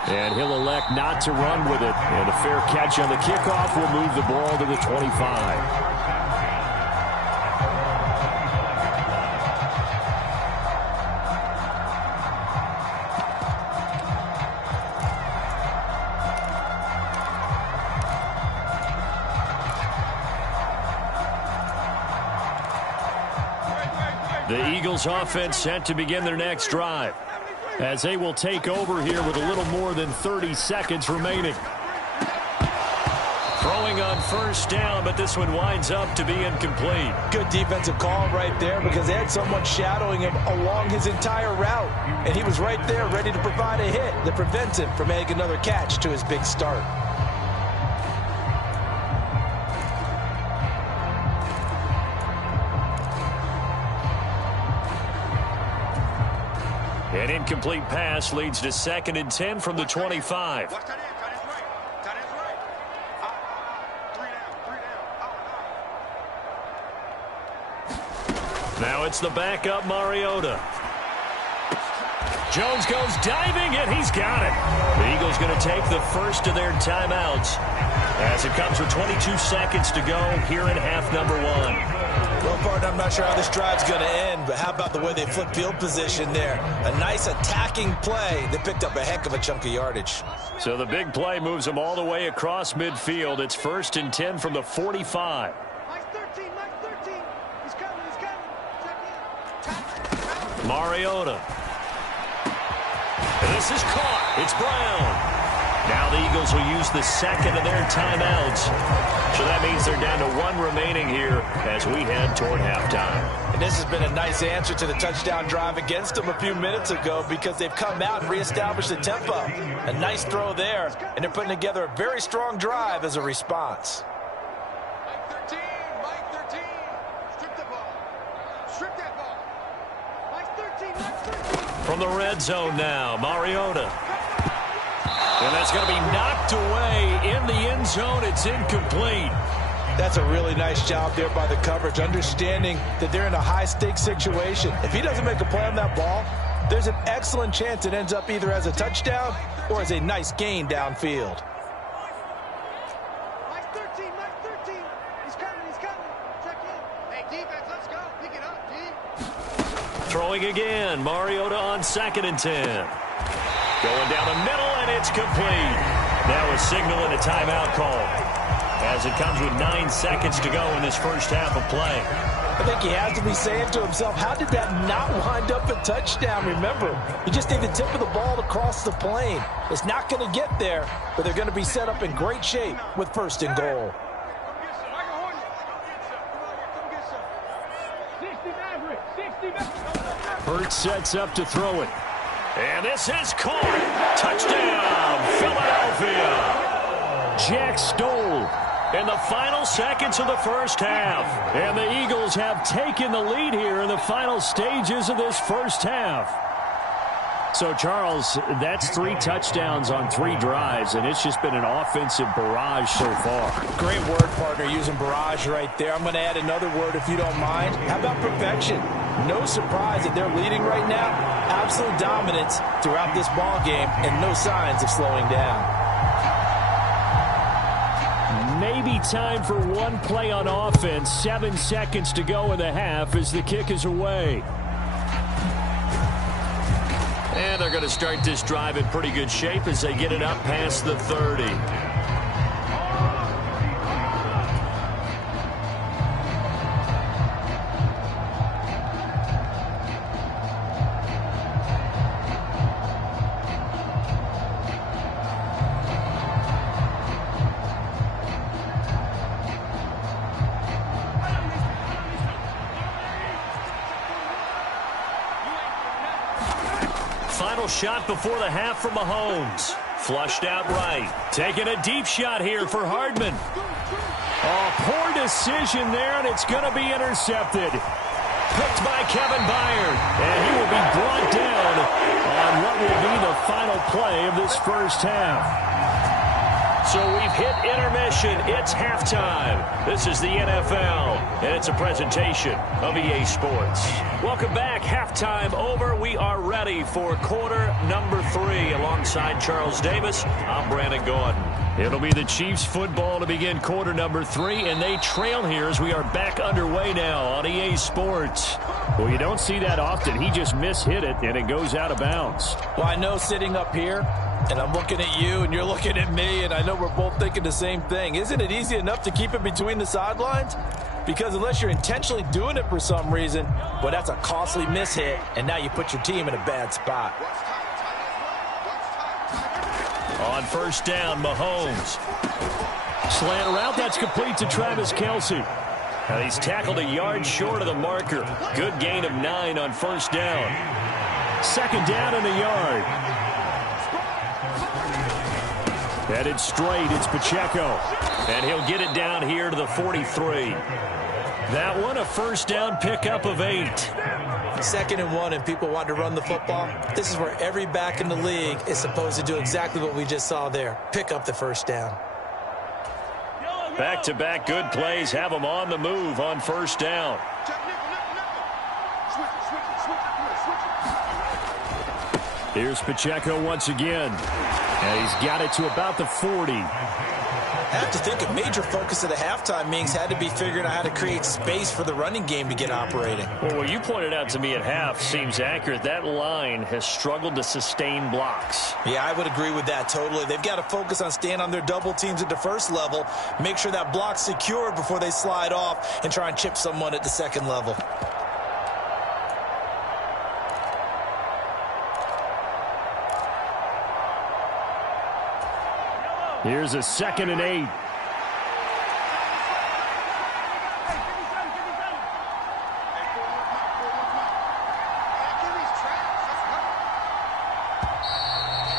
And he'll elect not to run with it. And a fair catch on the kickoff will move the ball to the 25. The Eagles offense set to begin their next drive, as they will take over here with a little more than 30 seconds remaining. Throwing on first down, but this one winds up to be incomplete. Good defensive call right there because they had someone shadowing him along his entire route. And he was right there ready to provide a hit that prevents him from making another catch to his big start. An incomplete pass leads to 2nd and 10 from the 25. Now it's the backup Mariota. Jones goes diving, and he's got it. The Eagles going to take the first of their timeouts as it comes with 22 seconds to go here in half number 1. Well, partner, I'm not sure how this drive's going to end, but how about the way they flip field position there? A nice attacking play that picked up a heck of a chunk of yardage. So the big play moves them all the way across midfield. It's 1st and 10 from the 45. Mariota. And this is caught. It's Brown. Now the Eagles will use the second of their timeouts. So that means they're down to 1 remaining here as we head toward halftime. And this has been a nice answer to the touchdown drive against them a few minutes ago because they've come out and reestablished the tempo. A nice throw there, and they're putting together a very strong drive as a response. Mike 13, Mike 13. Strip the ball. Strip that ball. Mike 13, Mike 13. From the red zone now, Mariota. And that's going to be knocked away in the end zone. It's incomplete. That's a really nice job there by the coverage, understanding that they're in a high-stakes situation. If he doesn't make a play on that ball, there's an excellent chance it ends up either as a touchdown or as a nice gain downfield. Mike 13, Mike 13. He's coming. Check in. Hey, defense, let's go. Pick it up, D. Throwing again, Mariota on 2nd and 10. Going down the middle, and it's complete. Now a signal and a timeout call as it comes with 9 seconds to go in this first half of play. I think he has to be saying to himself, how did that not wind up a touchdown? Remember, you just need the tip of the ball to cross the plane. It's not going to get there, but they're going to be set up in great shape with 1st and goal. Hurts sets up to throw it. And this is caught. Touchdown, Philadelphia. Jack Stoll in the final seconds of the first half. And the Eagles have taken the lead here in the final stages of this first half. So, Charles, that's 3 touchdowns on 3 drives, and it's just been an offensive barrage so far. Great word, partner, using barrage right there. I'm going to add another word if you don't mind. How about perfection? No surprise that they're leading right now. Absolute dominance throughout this ball game and no signs of slowing down. Maybe time for one play on offense. 7 seconds to go in the half as the kick is away. And they're going to start this drive in pretty good shape as they get it up past the 30. Final shot before the half from Mahomes. Flushed out right. Taking a deep shot here for Hardman. Oh, poor decision there, and it's going to be intercepted. Picked by Kevin Byard. And he will be brought down on what will be the final play of this first half. So we've hit intermission. It's halftime. This is the NFL, and it's a presentation of EA Sports. Welcome back. Halftime over. We are ready for quarter number 3. Alongside Charles Davis, I'm Brandon Gordon. It'll be the Chiefs football to begin quarter number 3, and they trail here as we are back underway now on EA Sports. Well, you don't see that often. He just mishit it, and it goes out of bounds. Well, I know sitting up here, and I'm looking at you, and you're looking at me, and I know we're both thinking the same thing. Isn't it easy enough to keep it between the sidelines? Because unless you're intentionally doing it for some reason, well, that's a costly miss hit, and now you put your team in a bad spot. On first down, Mahomes. Slant route, that's complete to Travis Kelce. And he's tackled a yard short of the marker. Good gain of 9 on first down. Second down and a yard. Headed straight, it's Pacheco. And he'll get it down here to the 43. That one, a first down pickup of 8. 2nd and 1, and people want to run the football. This is where every back in the league is supposed to do exactly what we just saw there. Pick up the first down. Back-to-back good plays have them on the move on first down. Here's Pacheco once again. And he's got it to about the 40. I have to think a major focus of the halftime meetings had to be figuring out how to create space for the running game to get operating. Well, what you pointed out to me at half seems accurate. That line has struggled to sustain blocks. Yeah, I would agree with that totally. They've got to focus on staying on their double teams at the first level, make sure that block's secured before they slide off and try and chip someone at the second level. Here's a 2nd and 8.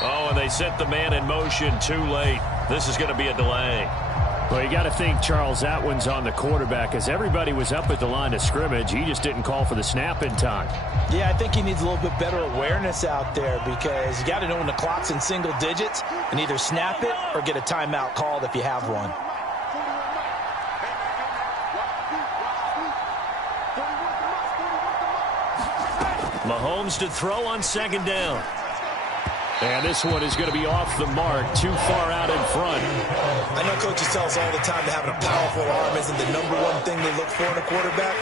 Oh, and they set the man in motion too late. This is going to be a delay. Well, you got to think, Charles, that one's on the quarterback, as everybody was up at the line of scrimmage. He just didn't call for the snap in time. Yeah, I think he needs a little bit better awareness out there, because you got to know when the clock's in single digits and either snap it or get a timeout called if you have one. Mahomes to throw on 2nd down. And this one is going to be off the mark, too far out in front. I know coaches tell us all the time that having a powerful arm isn't the #1 thing they look for in a quarterback.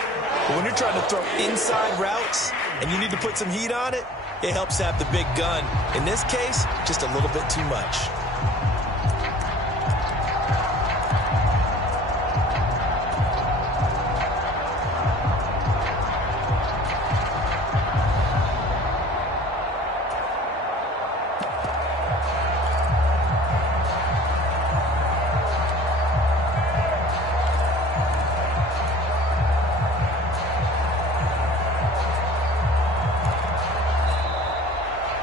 But when you're trying to throw inside routes and you need to put some heat on it, it helps have the big gun. In this case, just a little bit too much.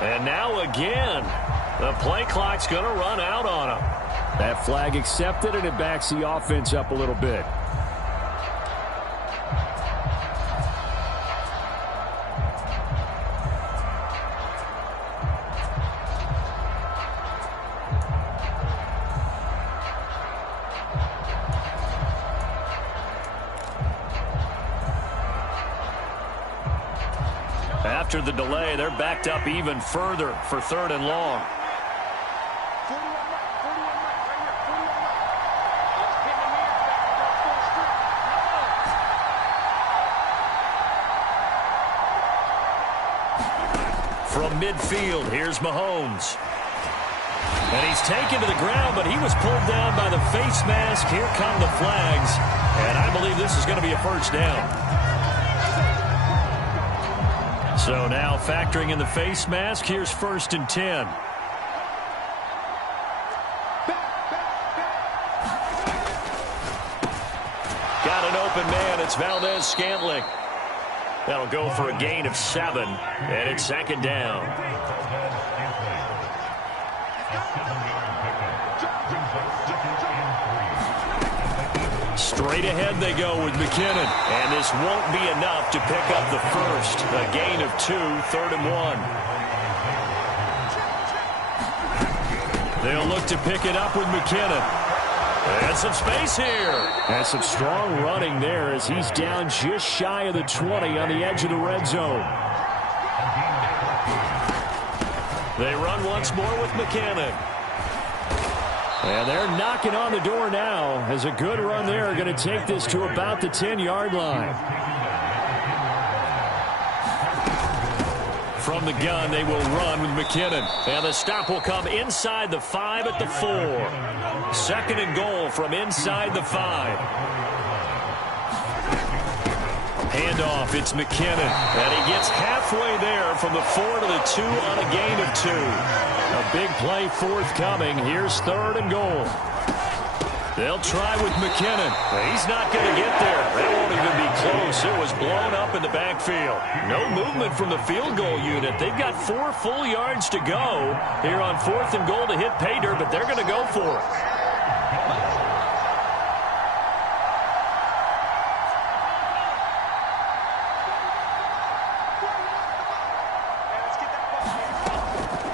And now again, the play clock's going to run out on him. That flag accepted, and it backs the offense up a little bit. After the delay, they're backed up even further for 3rd and long. From midfield, here's Mahomes. And he's taken to the ground, but he was pulled down by the face mask. Here come the flags, and I believe this is going to be a first down. So now factoring in the face mask, here's 1st and 10. Got an open man. It's Valdez-Scantling. That'll go for a gain of 7, and it's 2nd down. Straight ahead they go with McKinnon. And this won't be enough to pick up the first. A gain of 2, 3rd and 1. They'll look to pick it up with McKinnon. And some space here. And some strong running there as he's down just shy of the 20 on the edge of the red zone. They run once more with McKinnon. And they're knocking on the door now as a good run there going to take this to about the 10-yard line. From the gun, they will run with McKinnon. And the stop will come inside the 5 at the 4. 2nd and goal from inside the 5. Handoff, it's McKinnon. And he gets halfway there from the 4 to the 2 on a gain of 2. A big play forthcoming. Here's 3rd and goal. They'll try with McKinnon. He's not going to get there. That won't even be close. It was blown up in the backfield. No movement from the field goal unit. They've got 4 full yards to go here on 4th and goal to hit pay dirt, but they're going to go for it.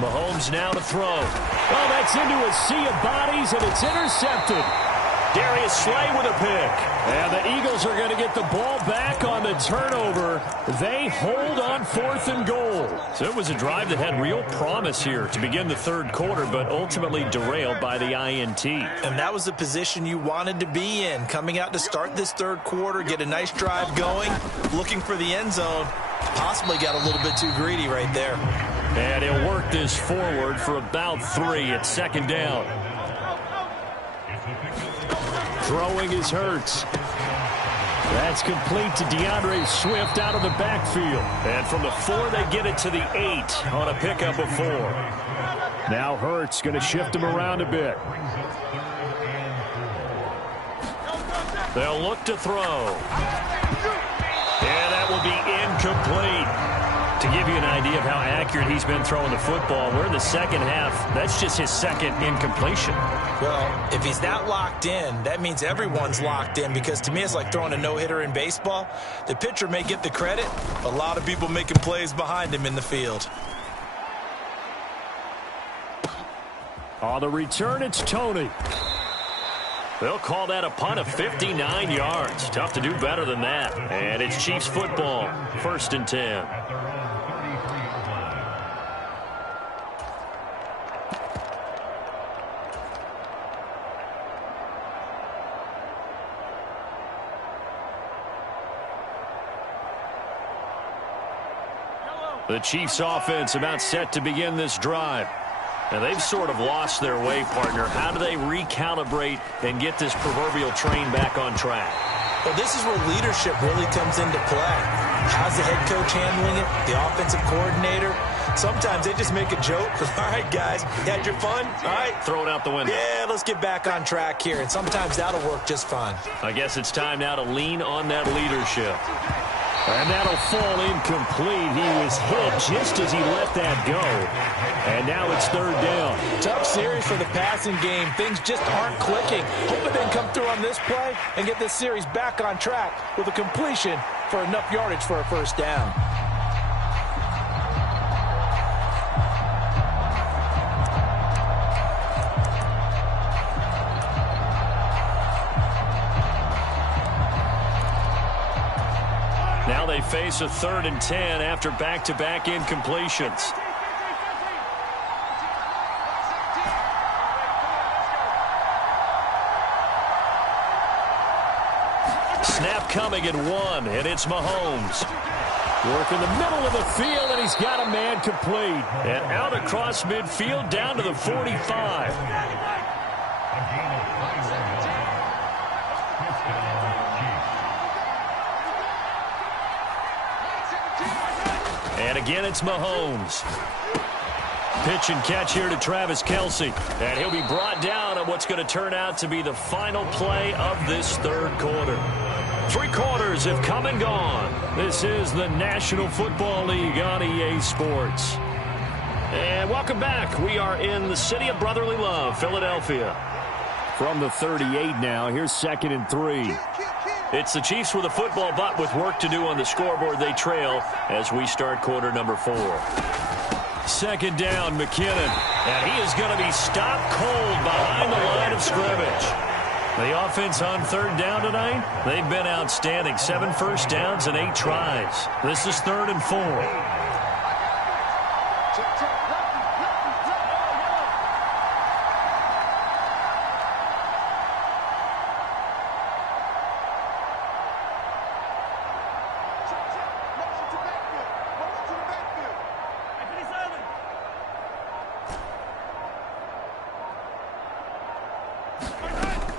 Mahomes now to throw. Oh, that's into a sea of bodies, and it's intercepted. Darius Slay with a pick. And the Eagles are going to get the ball back on the turnover. They hold on 4th and goal. So it was a drive that had real promise here to begin the 3rd quarter, but ultimately derailed by the INT. And that was the position you wanted to be in. Coming out to start this 3rd quarter, get a nice drive going, looking for the end zone. Possibly got a little bit too greedy right there. And he'll work this forward for about 3 at 2nd down. Throwing is Hurts. That's complete to DeAndre Swift out of the backfield. And from the 4, they get it to the 8 on a pickup of 4. Now Hurts going to shift him around a bit. They'll look to throw. And that will be incomplete. To give you an idea of how accurate he's been throwing the football, we're in the 2nd half. That's just his 2nd incompletion. Well, if he's not locked in, that means everyone's locked in, because to me it's like throwing a no-hitter in baseball. The pitcher may get the credit, a lot of people making plays behind him in the field. On the return, it's Tony. They'll call that a punt of 59 yards. Tough to do better than that. And it's Chiefs football, 1st and 10. The Chiefs offense about set to begin this drive. And they've sort of lost their way, partner. How do they recalibrate and get this proverbial train back on track? Well, this is where leadership really comes into play. How's the head coach handling it? The offensive coordinator? Sometimes they just make a joke. All right, guys, you had your fun? All right. Throw it out the window. Yeah, let's get back on track here. And sometimes that'll work just fine. I guess it's time now to lean on that leadership. And that'll fall incomplete. He was hit just as he let that go. And now it's 3rd down. Tough series for the passing game. Things just aren't clicking. Hoping they can come through on this play and get this series back on track with a completion for enough yardage for a 1st down. Now they face a 3rd and 10 after back-to-back incompletions. Snap coming at 1, and it's Mahomes. Work in the middle of the field, and he's got a man complete. And out across midfield down to the 45. And again, it's Mahomes. Pitch and catch here to Travis Kelce. And he'll be brought down on what's going to turn out to be the final play of this 3rd quarter. 3 quarters have come and gone. This is the National Football League on EA Sports. And welcome back. We are in the city of brotherly love, Philadelphia. From the 38 now, here's 2nd and 3. It's the Chiefs with a football, but with work to do on the scoreboard, they trail as we start quarter number 4. 2nd down, McKinnon. And he is going to be stopped cold behind the line of scrimmage. The offense on 3rd down tonight, they've been outstanding. 7 first downs and 8 tries. This is 3rd and 4.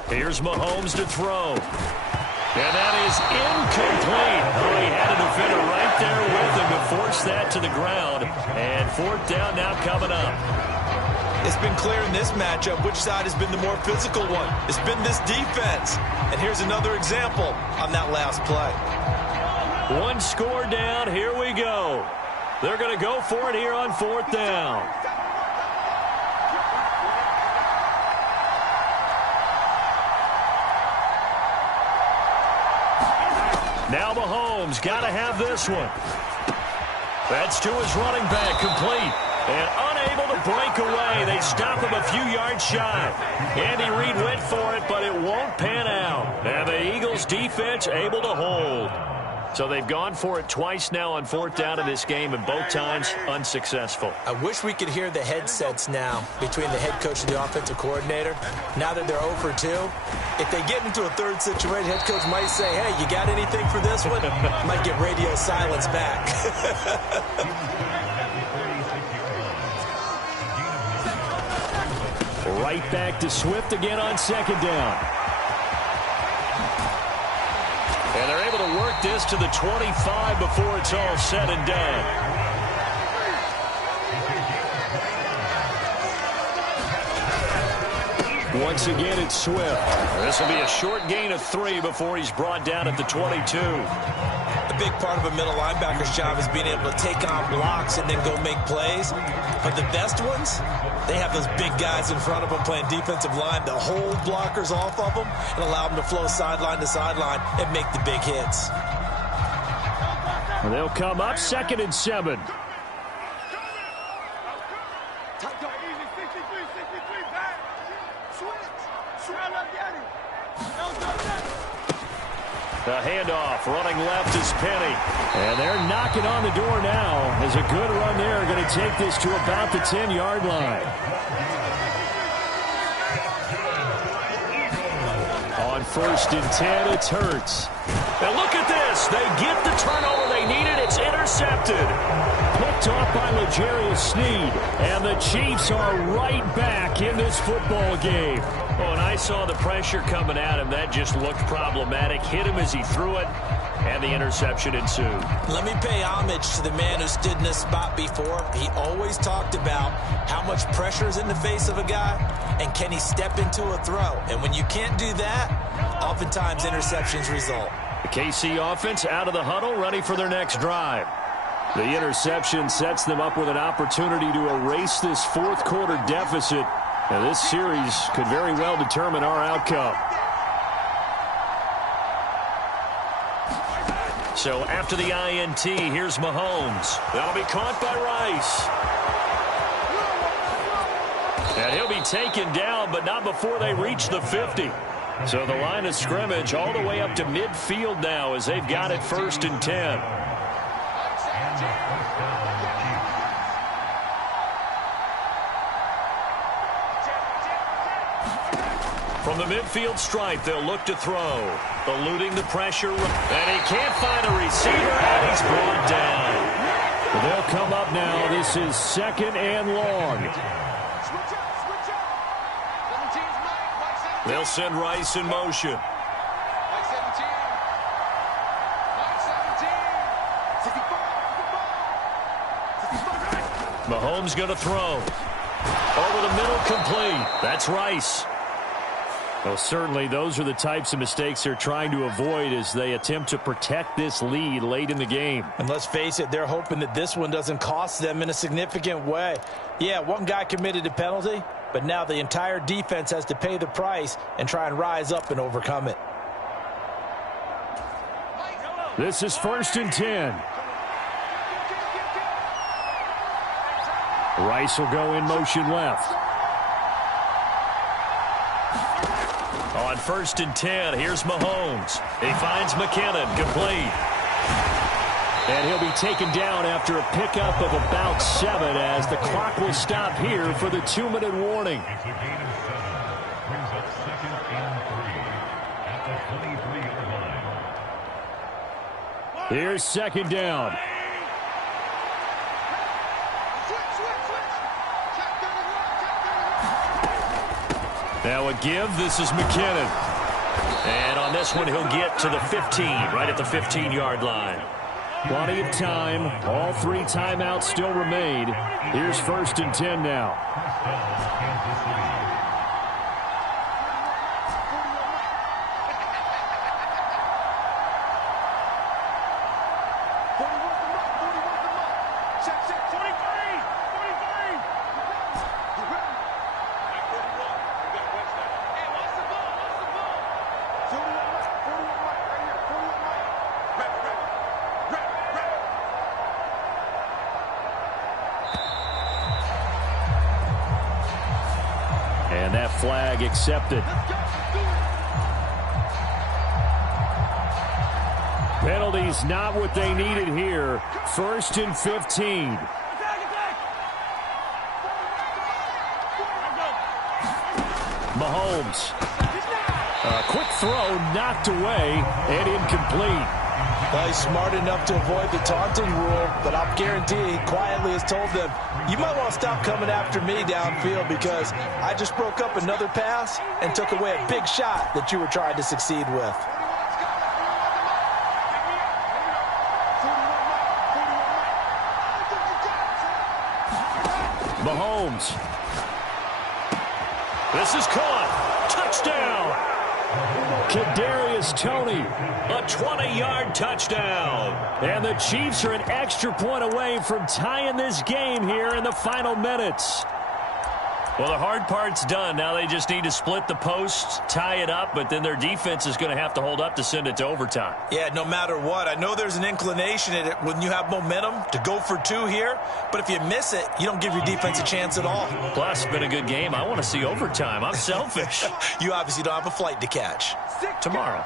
Here's Mahomes to throw. And that is incomplete. Oh, he there with him to force that to the ground. And fourth down now coming up. It's been clear in this matchup which side has been the more physical one. It's been this defense. And here's another example on that last play. One score down. Here we go. They're going to go for it here on fourth down. Now Mahomes got to have this one. That's to his running back, complete. And unable to break away. They stop him a few yards shy. Andy Reid went for it, but it won't pan out. And the Eagles defense able to hold. So they've gone for it twice now on fourth down in this game, and both times unsuccessful. I wish we could hear the headsets now between the head coach and the offensive coordinator. Now that they're 0 for 2, if they get into a third situation, head coach might say, hey, you got anything for this one? Might get radio silence back. Right back to Swift again on second down. And they're able to work this to the 25 before it's all said and done. Once again, it's Swift. This will be a short gain of 3 before he's brought down at the 22. A big part of a middle linebacker's job is being able to take on blocks and then go make plays. But the best ones, they have those big guys in front of them playing defensive line that hold blockers off of them and allow them to flow sideline to sideline and make the big hits. They'll come up 2nd and 7. The handoff, running left is Penny. And they're knocking on the door now. As a good run there, going to take this to about the 10-yard line. On 1st and 10, it's Hurts. And look at this. They get the turnover they needed. It's intercepted. Picked off by L'Jarius Sneed. And the Chiefs are right back in this football game. Oh, and I saw the pressure coming at him. That just looked problematic. Hit him as he threw it, and the interception ensued. Let me pay homage to the man who stood in this spot before. He always talked about how much pressure is in the face of a guy, and can he step into a throw. And when you can't do that, oftentimes interceptions result. The KC offense out of the huddle, ready for their next drive. The interception sets them up with an opportunity to erase this fourth quarter deficit. Now, this series could very well determine our outcome. So after the INT, here's Mahomes. That'll be caught by Rice. And he'll be taken down, but not before they reach the 50. So the line of scrimmage all the way up to midfield now as they've got it 1st and 10. From the midfield stripe, they'll look to throw. Eluding the pressure. And he can't find a receiver, and he's brought down. They'll come up now. This is 2nd and long. They'll send Rice in motion. Mahomes going to throw. Over the middle, complete. That's Rice. Well, certainly those are the types of mistakes they're trying to avoid as they attempt to protect this lead late in the game. And let's face it, they're hoping that this one doesn't cost them in a significant way. Yeah, one guy committed a penalty, but now the entire defense has to pay the price and try and rise up and overcome it. This is 1st and 10. Rice will go in motion left. On 1st and 10, here's Mahomes. He finds McKinnon, complete. And he'll be taken down after a pickup of about 7 as the clock will stop here for the 2-minute warning. Here's 2nd down. Now a give. This is McKinnon. And on this one, he'll get to the 15, right at the 15-yard line. Plenty of time. All 3 timeouts still remain. Here's 1st and 10 now. And that flag accepted. Penalties not what they needed here. 1st and 15. Mahomes. A quick throw knocked away and incomplete. Well, he's smart enough to avoid the taunting rule, but I'll guarantee he quietly has told them, you might want to stop coming after me downfield because I just broke up another pass and took away a big shot that you were trying to succeed with. Mahomes. This is caught. Touchdown. Kadarius Toney, a 20-yard touchdown. And the Chiefs are an extra point away from tying this game here in the final minutes. Well, the hard part's done. Now they just need to split the posts, tie it up, but then their defense is going to have to hold up to send it to overtime. Yeah, no matter what. I know there's an inclination in it when you have momentum to go for 2 here, but if you miss it, you don't give your defense a chance at all. Plus, it's been a good game. I want to see overtime. I'm selfish. You obviously don't have a flight to catch. Tomorrow.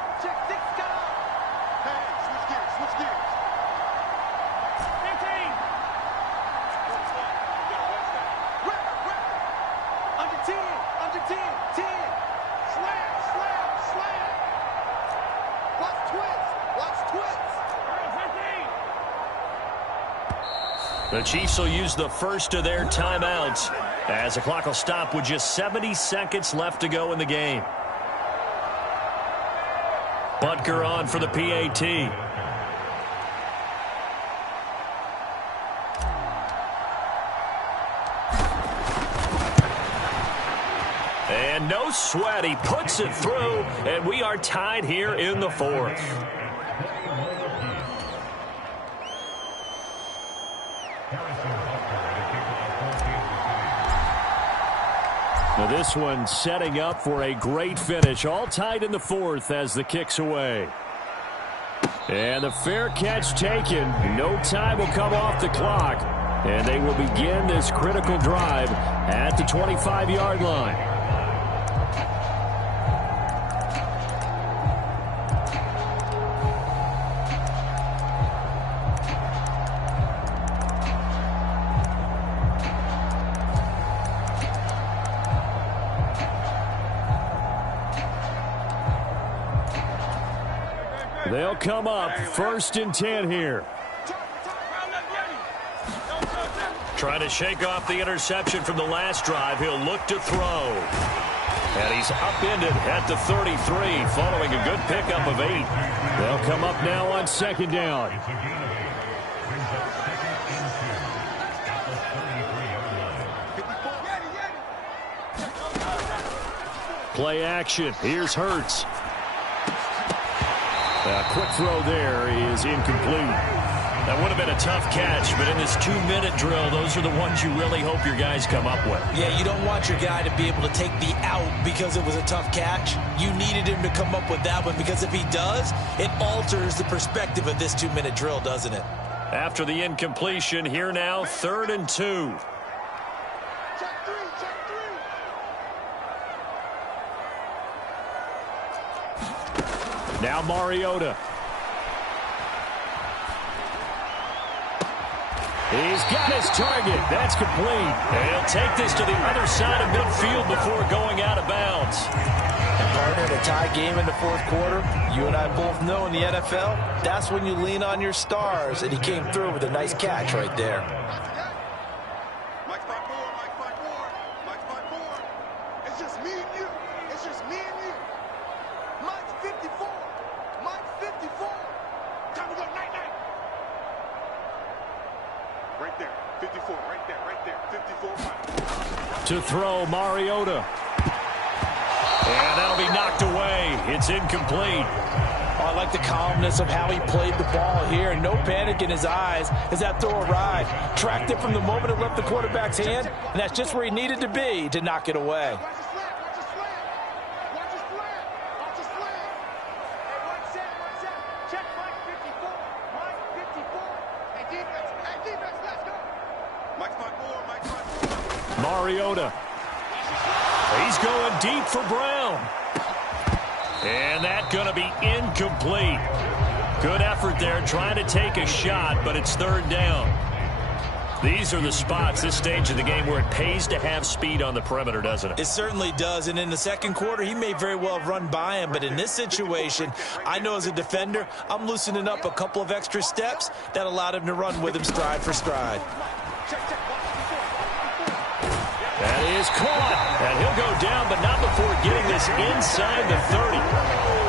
The Chiefs will use the first of their timeouts as the clock will stop with just 70 seconds left to go in the game. Butker on for the PAT. And no sweat. He puts it through, and we are tied here in the 4th. Now this one setting up for a great finish. All tied in the 4th as the kick's away. And the fair catch taken. No time will come off the clock. And they will begin this critical drive at the 25-yard line. They'll come up 1st and 10 here. Trying to shake off the interception from the last drive. He'll look to throw. And he's upended at the 33 following a good pickup of 8. They'll come up now on 2nd down. Play action. Here's Hurts. A quick throw there is incomplete. That would have been a tough catch, but in this 2-minute drill, those are the ones you really hope your guys come up with. Yeah, you don't want your guy to be able to take the out because it was a tough catch. You needed him to come up with that one because if he does, it alters the perspective of this 2-minute drill, doesn't it? After the incompletion, here now, 3rd and 2. Now Mariota. He's got his target. That's complete. And he'll take this to the other side of midfield before going out of bounds. And partner, in a tie game in the 4th quarter, you and I both know in the NFL, that's when you lean on your stars. And he came through with a nice catch right there. It's just me and you. It's just me and you. Mike's 54. Mike's 54. Time to go night-night. 54, right there. 54, Mike. To throw, Mariota. And that'll be knocked away. It's incomplete. Oh, I like the calmness of how he played the ball here. No panic in his eyes as that throw arrived. Tracked it from the moment it left the quarterback's hand, and that's just where he needed to be to knock it away. Watch the slant, watch the slant. Watch the slant, watch the slant. Hey, one set. Check Mike 54. Mike 54. Hey, defense, let's go. Mike's my boy. Mariota. He's going deep for Brown. And that's going to be incomplete. Good effort there trying to take a shot, but it's third down. These are the spots, this stage of the game, where it pays to have speed on the perimeter, doesn't it? It certainly does, and in the second quarter, he may very well have run by him, but in this situation, I know as a defender, I'm loosening up a couple of extra steps that allowed him to run with him stride for stride. That is caught, and he'll go down, but not before getting this inside the 30.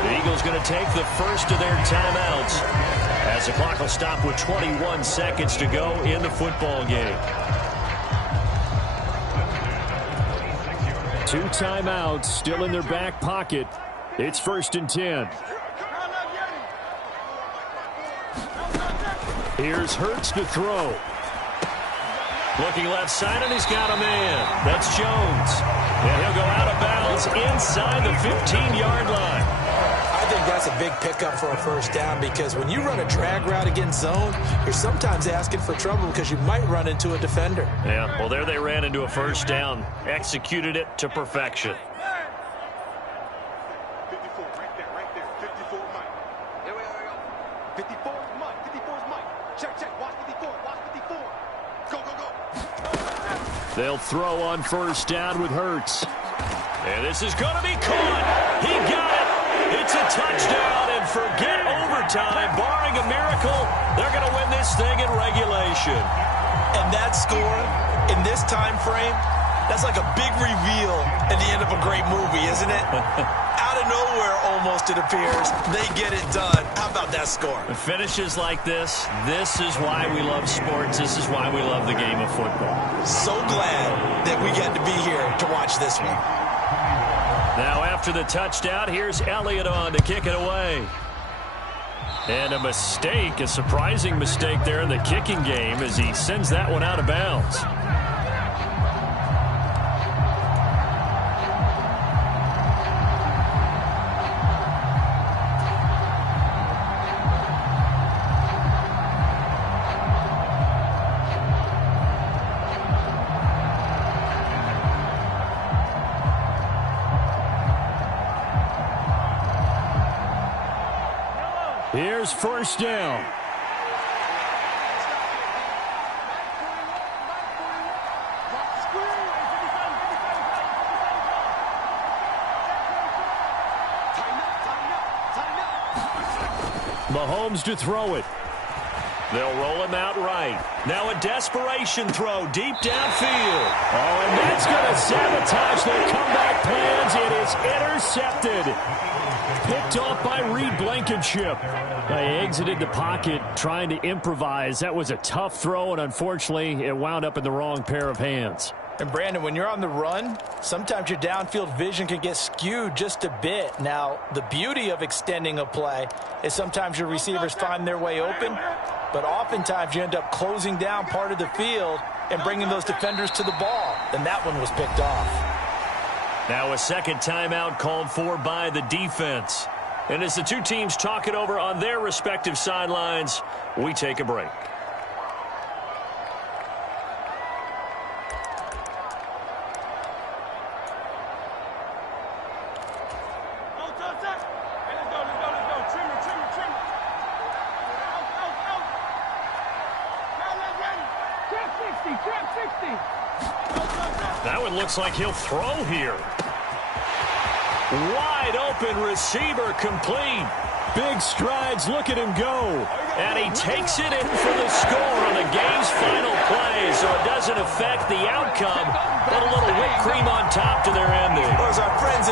The Eagles going to take the first of their timeouts as the clock will stop with 21 seconds to go in the football game. 2 timeouts still in their back pocket. It's 1st and 10. Here's Hurts to throw. Looking left side, and he's got a man. That's Jones. And he'll go out of bounds inside the 15-yard line. I think that's a big pickup for a first down because when you run a drag route against zone, you're sometimes asking for trouble because you might run into a defender. Yeah, well, there they ran into a first down. Executed it to perfection. 54, right there. 54, Mike. Here we go. 54 is Mike. 54 is Mike. Check. Watch 54. Watch 54. Go. They'll throw on first down with Hurts. And this is going to be caught. He got it. It's a touchdown, and forget overtime. Barring a miracle, they're going to win this thing in regulation. And that score in this time frame, that's like a big reveal at the end of a great movie, isn't it? Out of nowhere, almost, it appears, they get it done. How about that score? Finishes like this is why we love sports. This is why we love the game of football. So glad that we get to be here to watch this one. Now after the touchdown, here's Elliott on to kick it away. And a mistake, a surprising mistake there in the kicking game as he sends that one out of bounds. Here's first down. Mahomes to throw it. They'll roll him out right. Now a desperation throw deep downfield. Oh, and that's going to sabotage their comeback plans. It is intercepted. Picked off by Reed Blankenship. They exited the pocket trying to improvise. That was a tough throw, and unfortunately, it wound up in the wrong pair of hands. And, Brandon, when you're on the run, sometimes your downfield vision can get skewed just a bit. Now, the beauty of extending a play is sometimes your receivers find their way open, but oftentimes you end up closing down part of the field and bringing those defenders to the ball. And that one was picked off. Now a second timeout called for by the defense. And as the two teams talk it over on their respective sidelines, we take a break. That one looks like he'll throw here. Wide open receiver complete. Big strides. Look at him go. And he takes it in for the score on the game's final play. So it doesn't affect the outcome, but a little whipped cream on top to their ending. Well, as our friends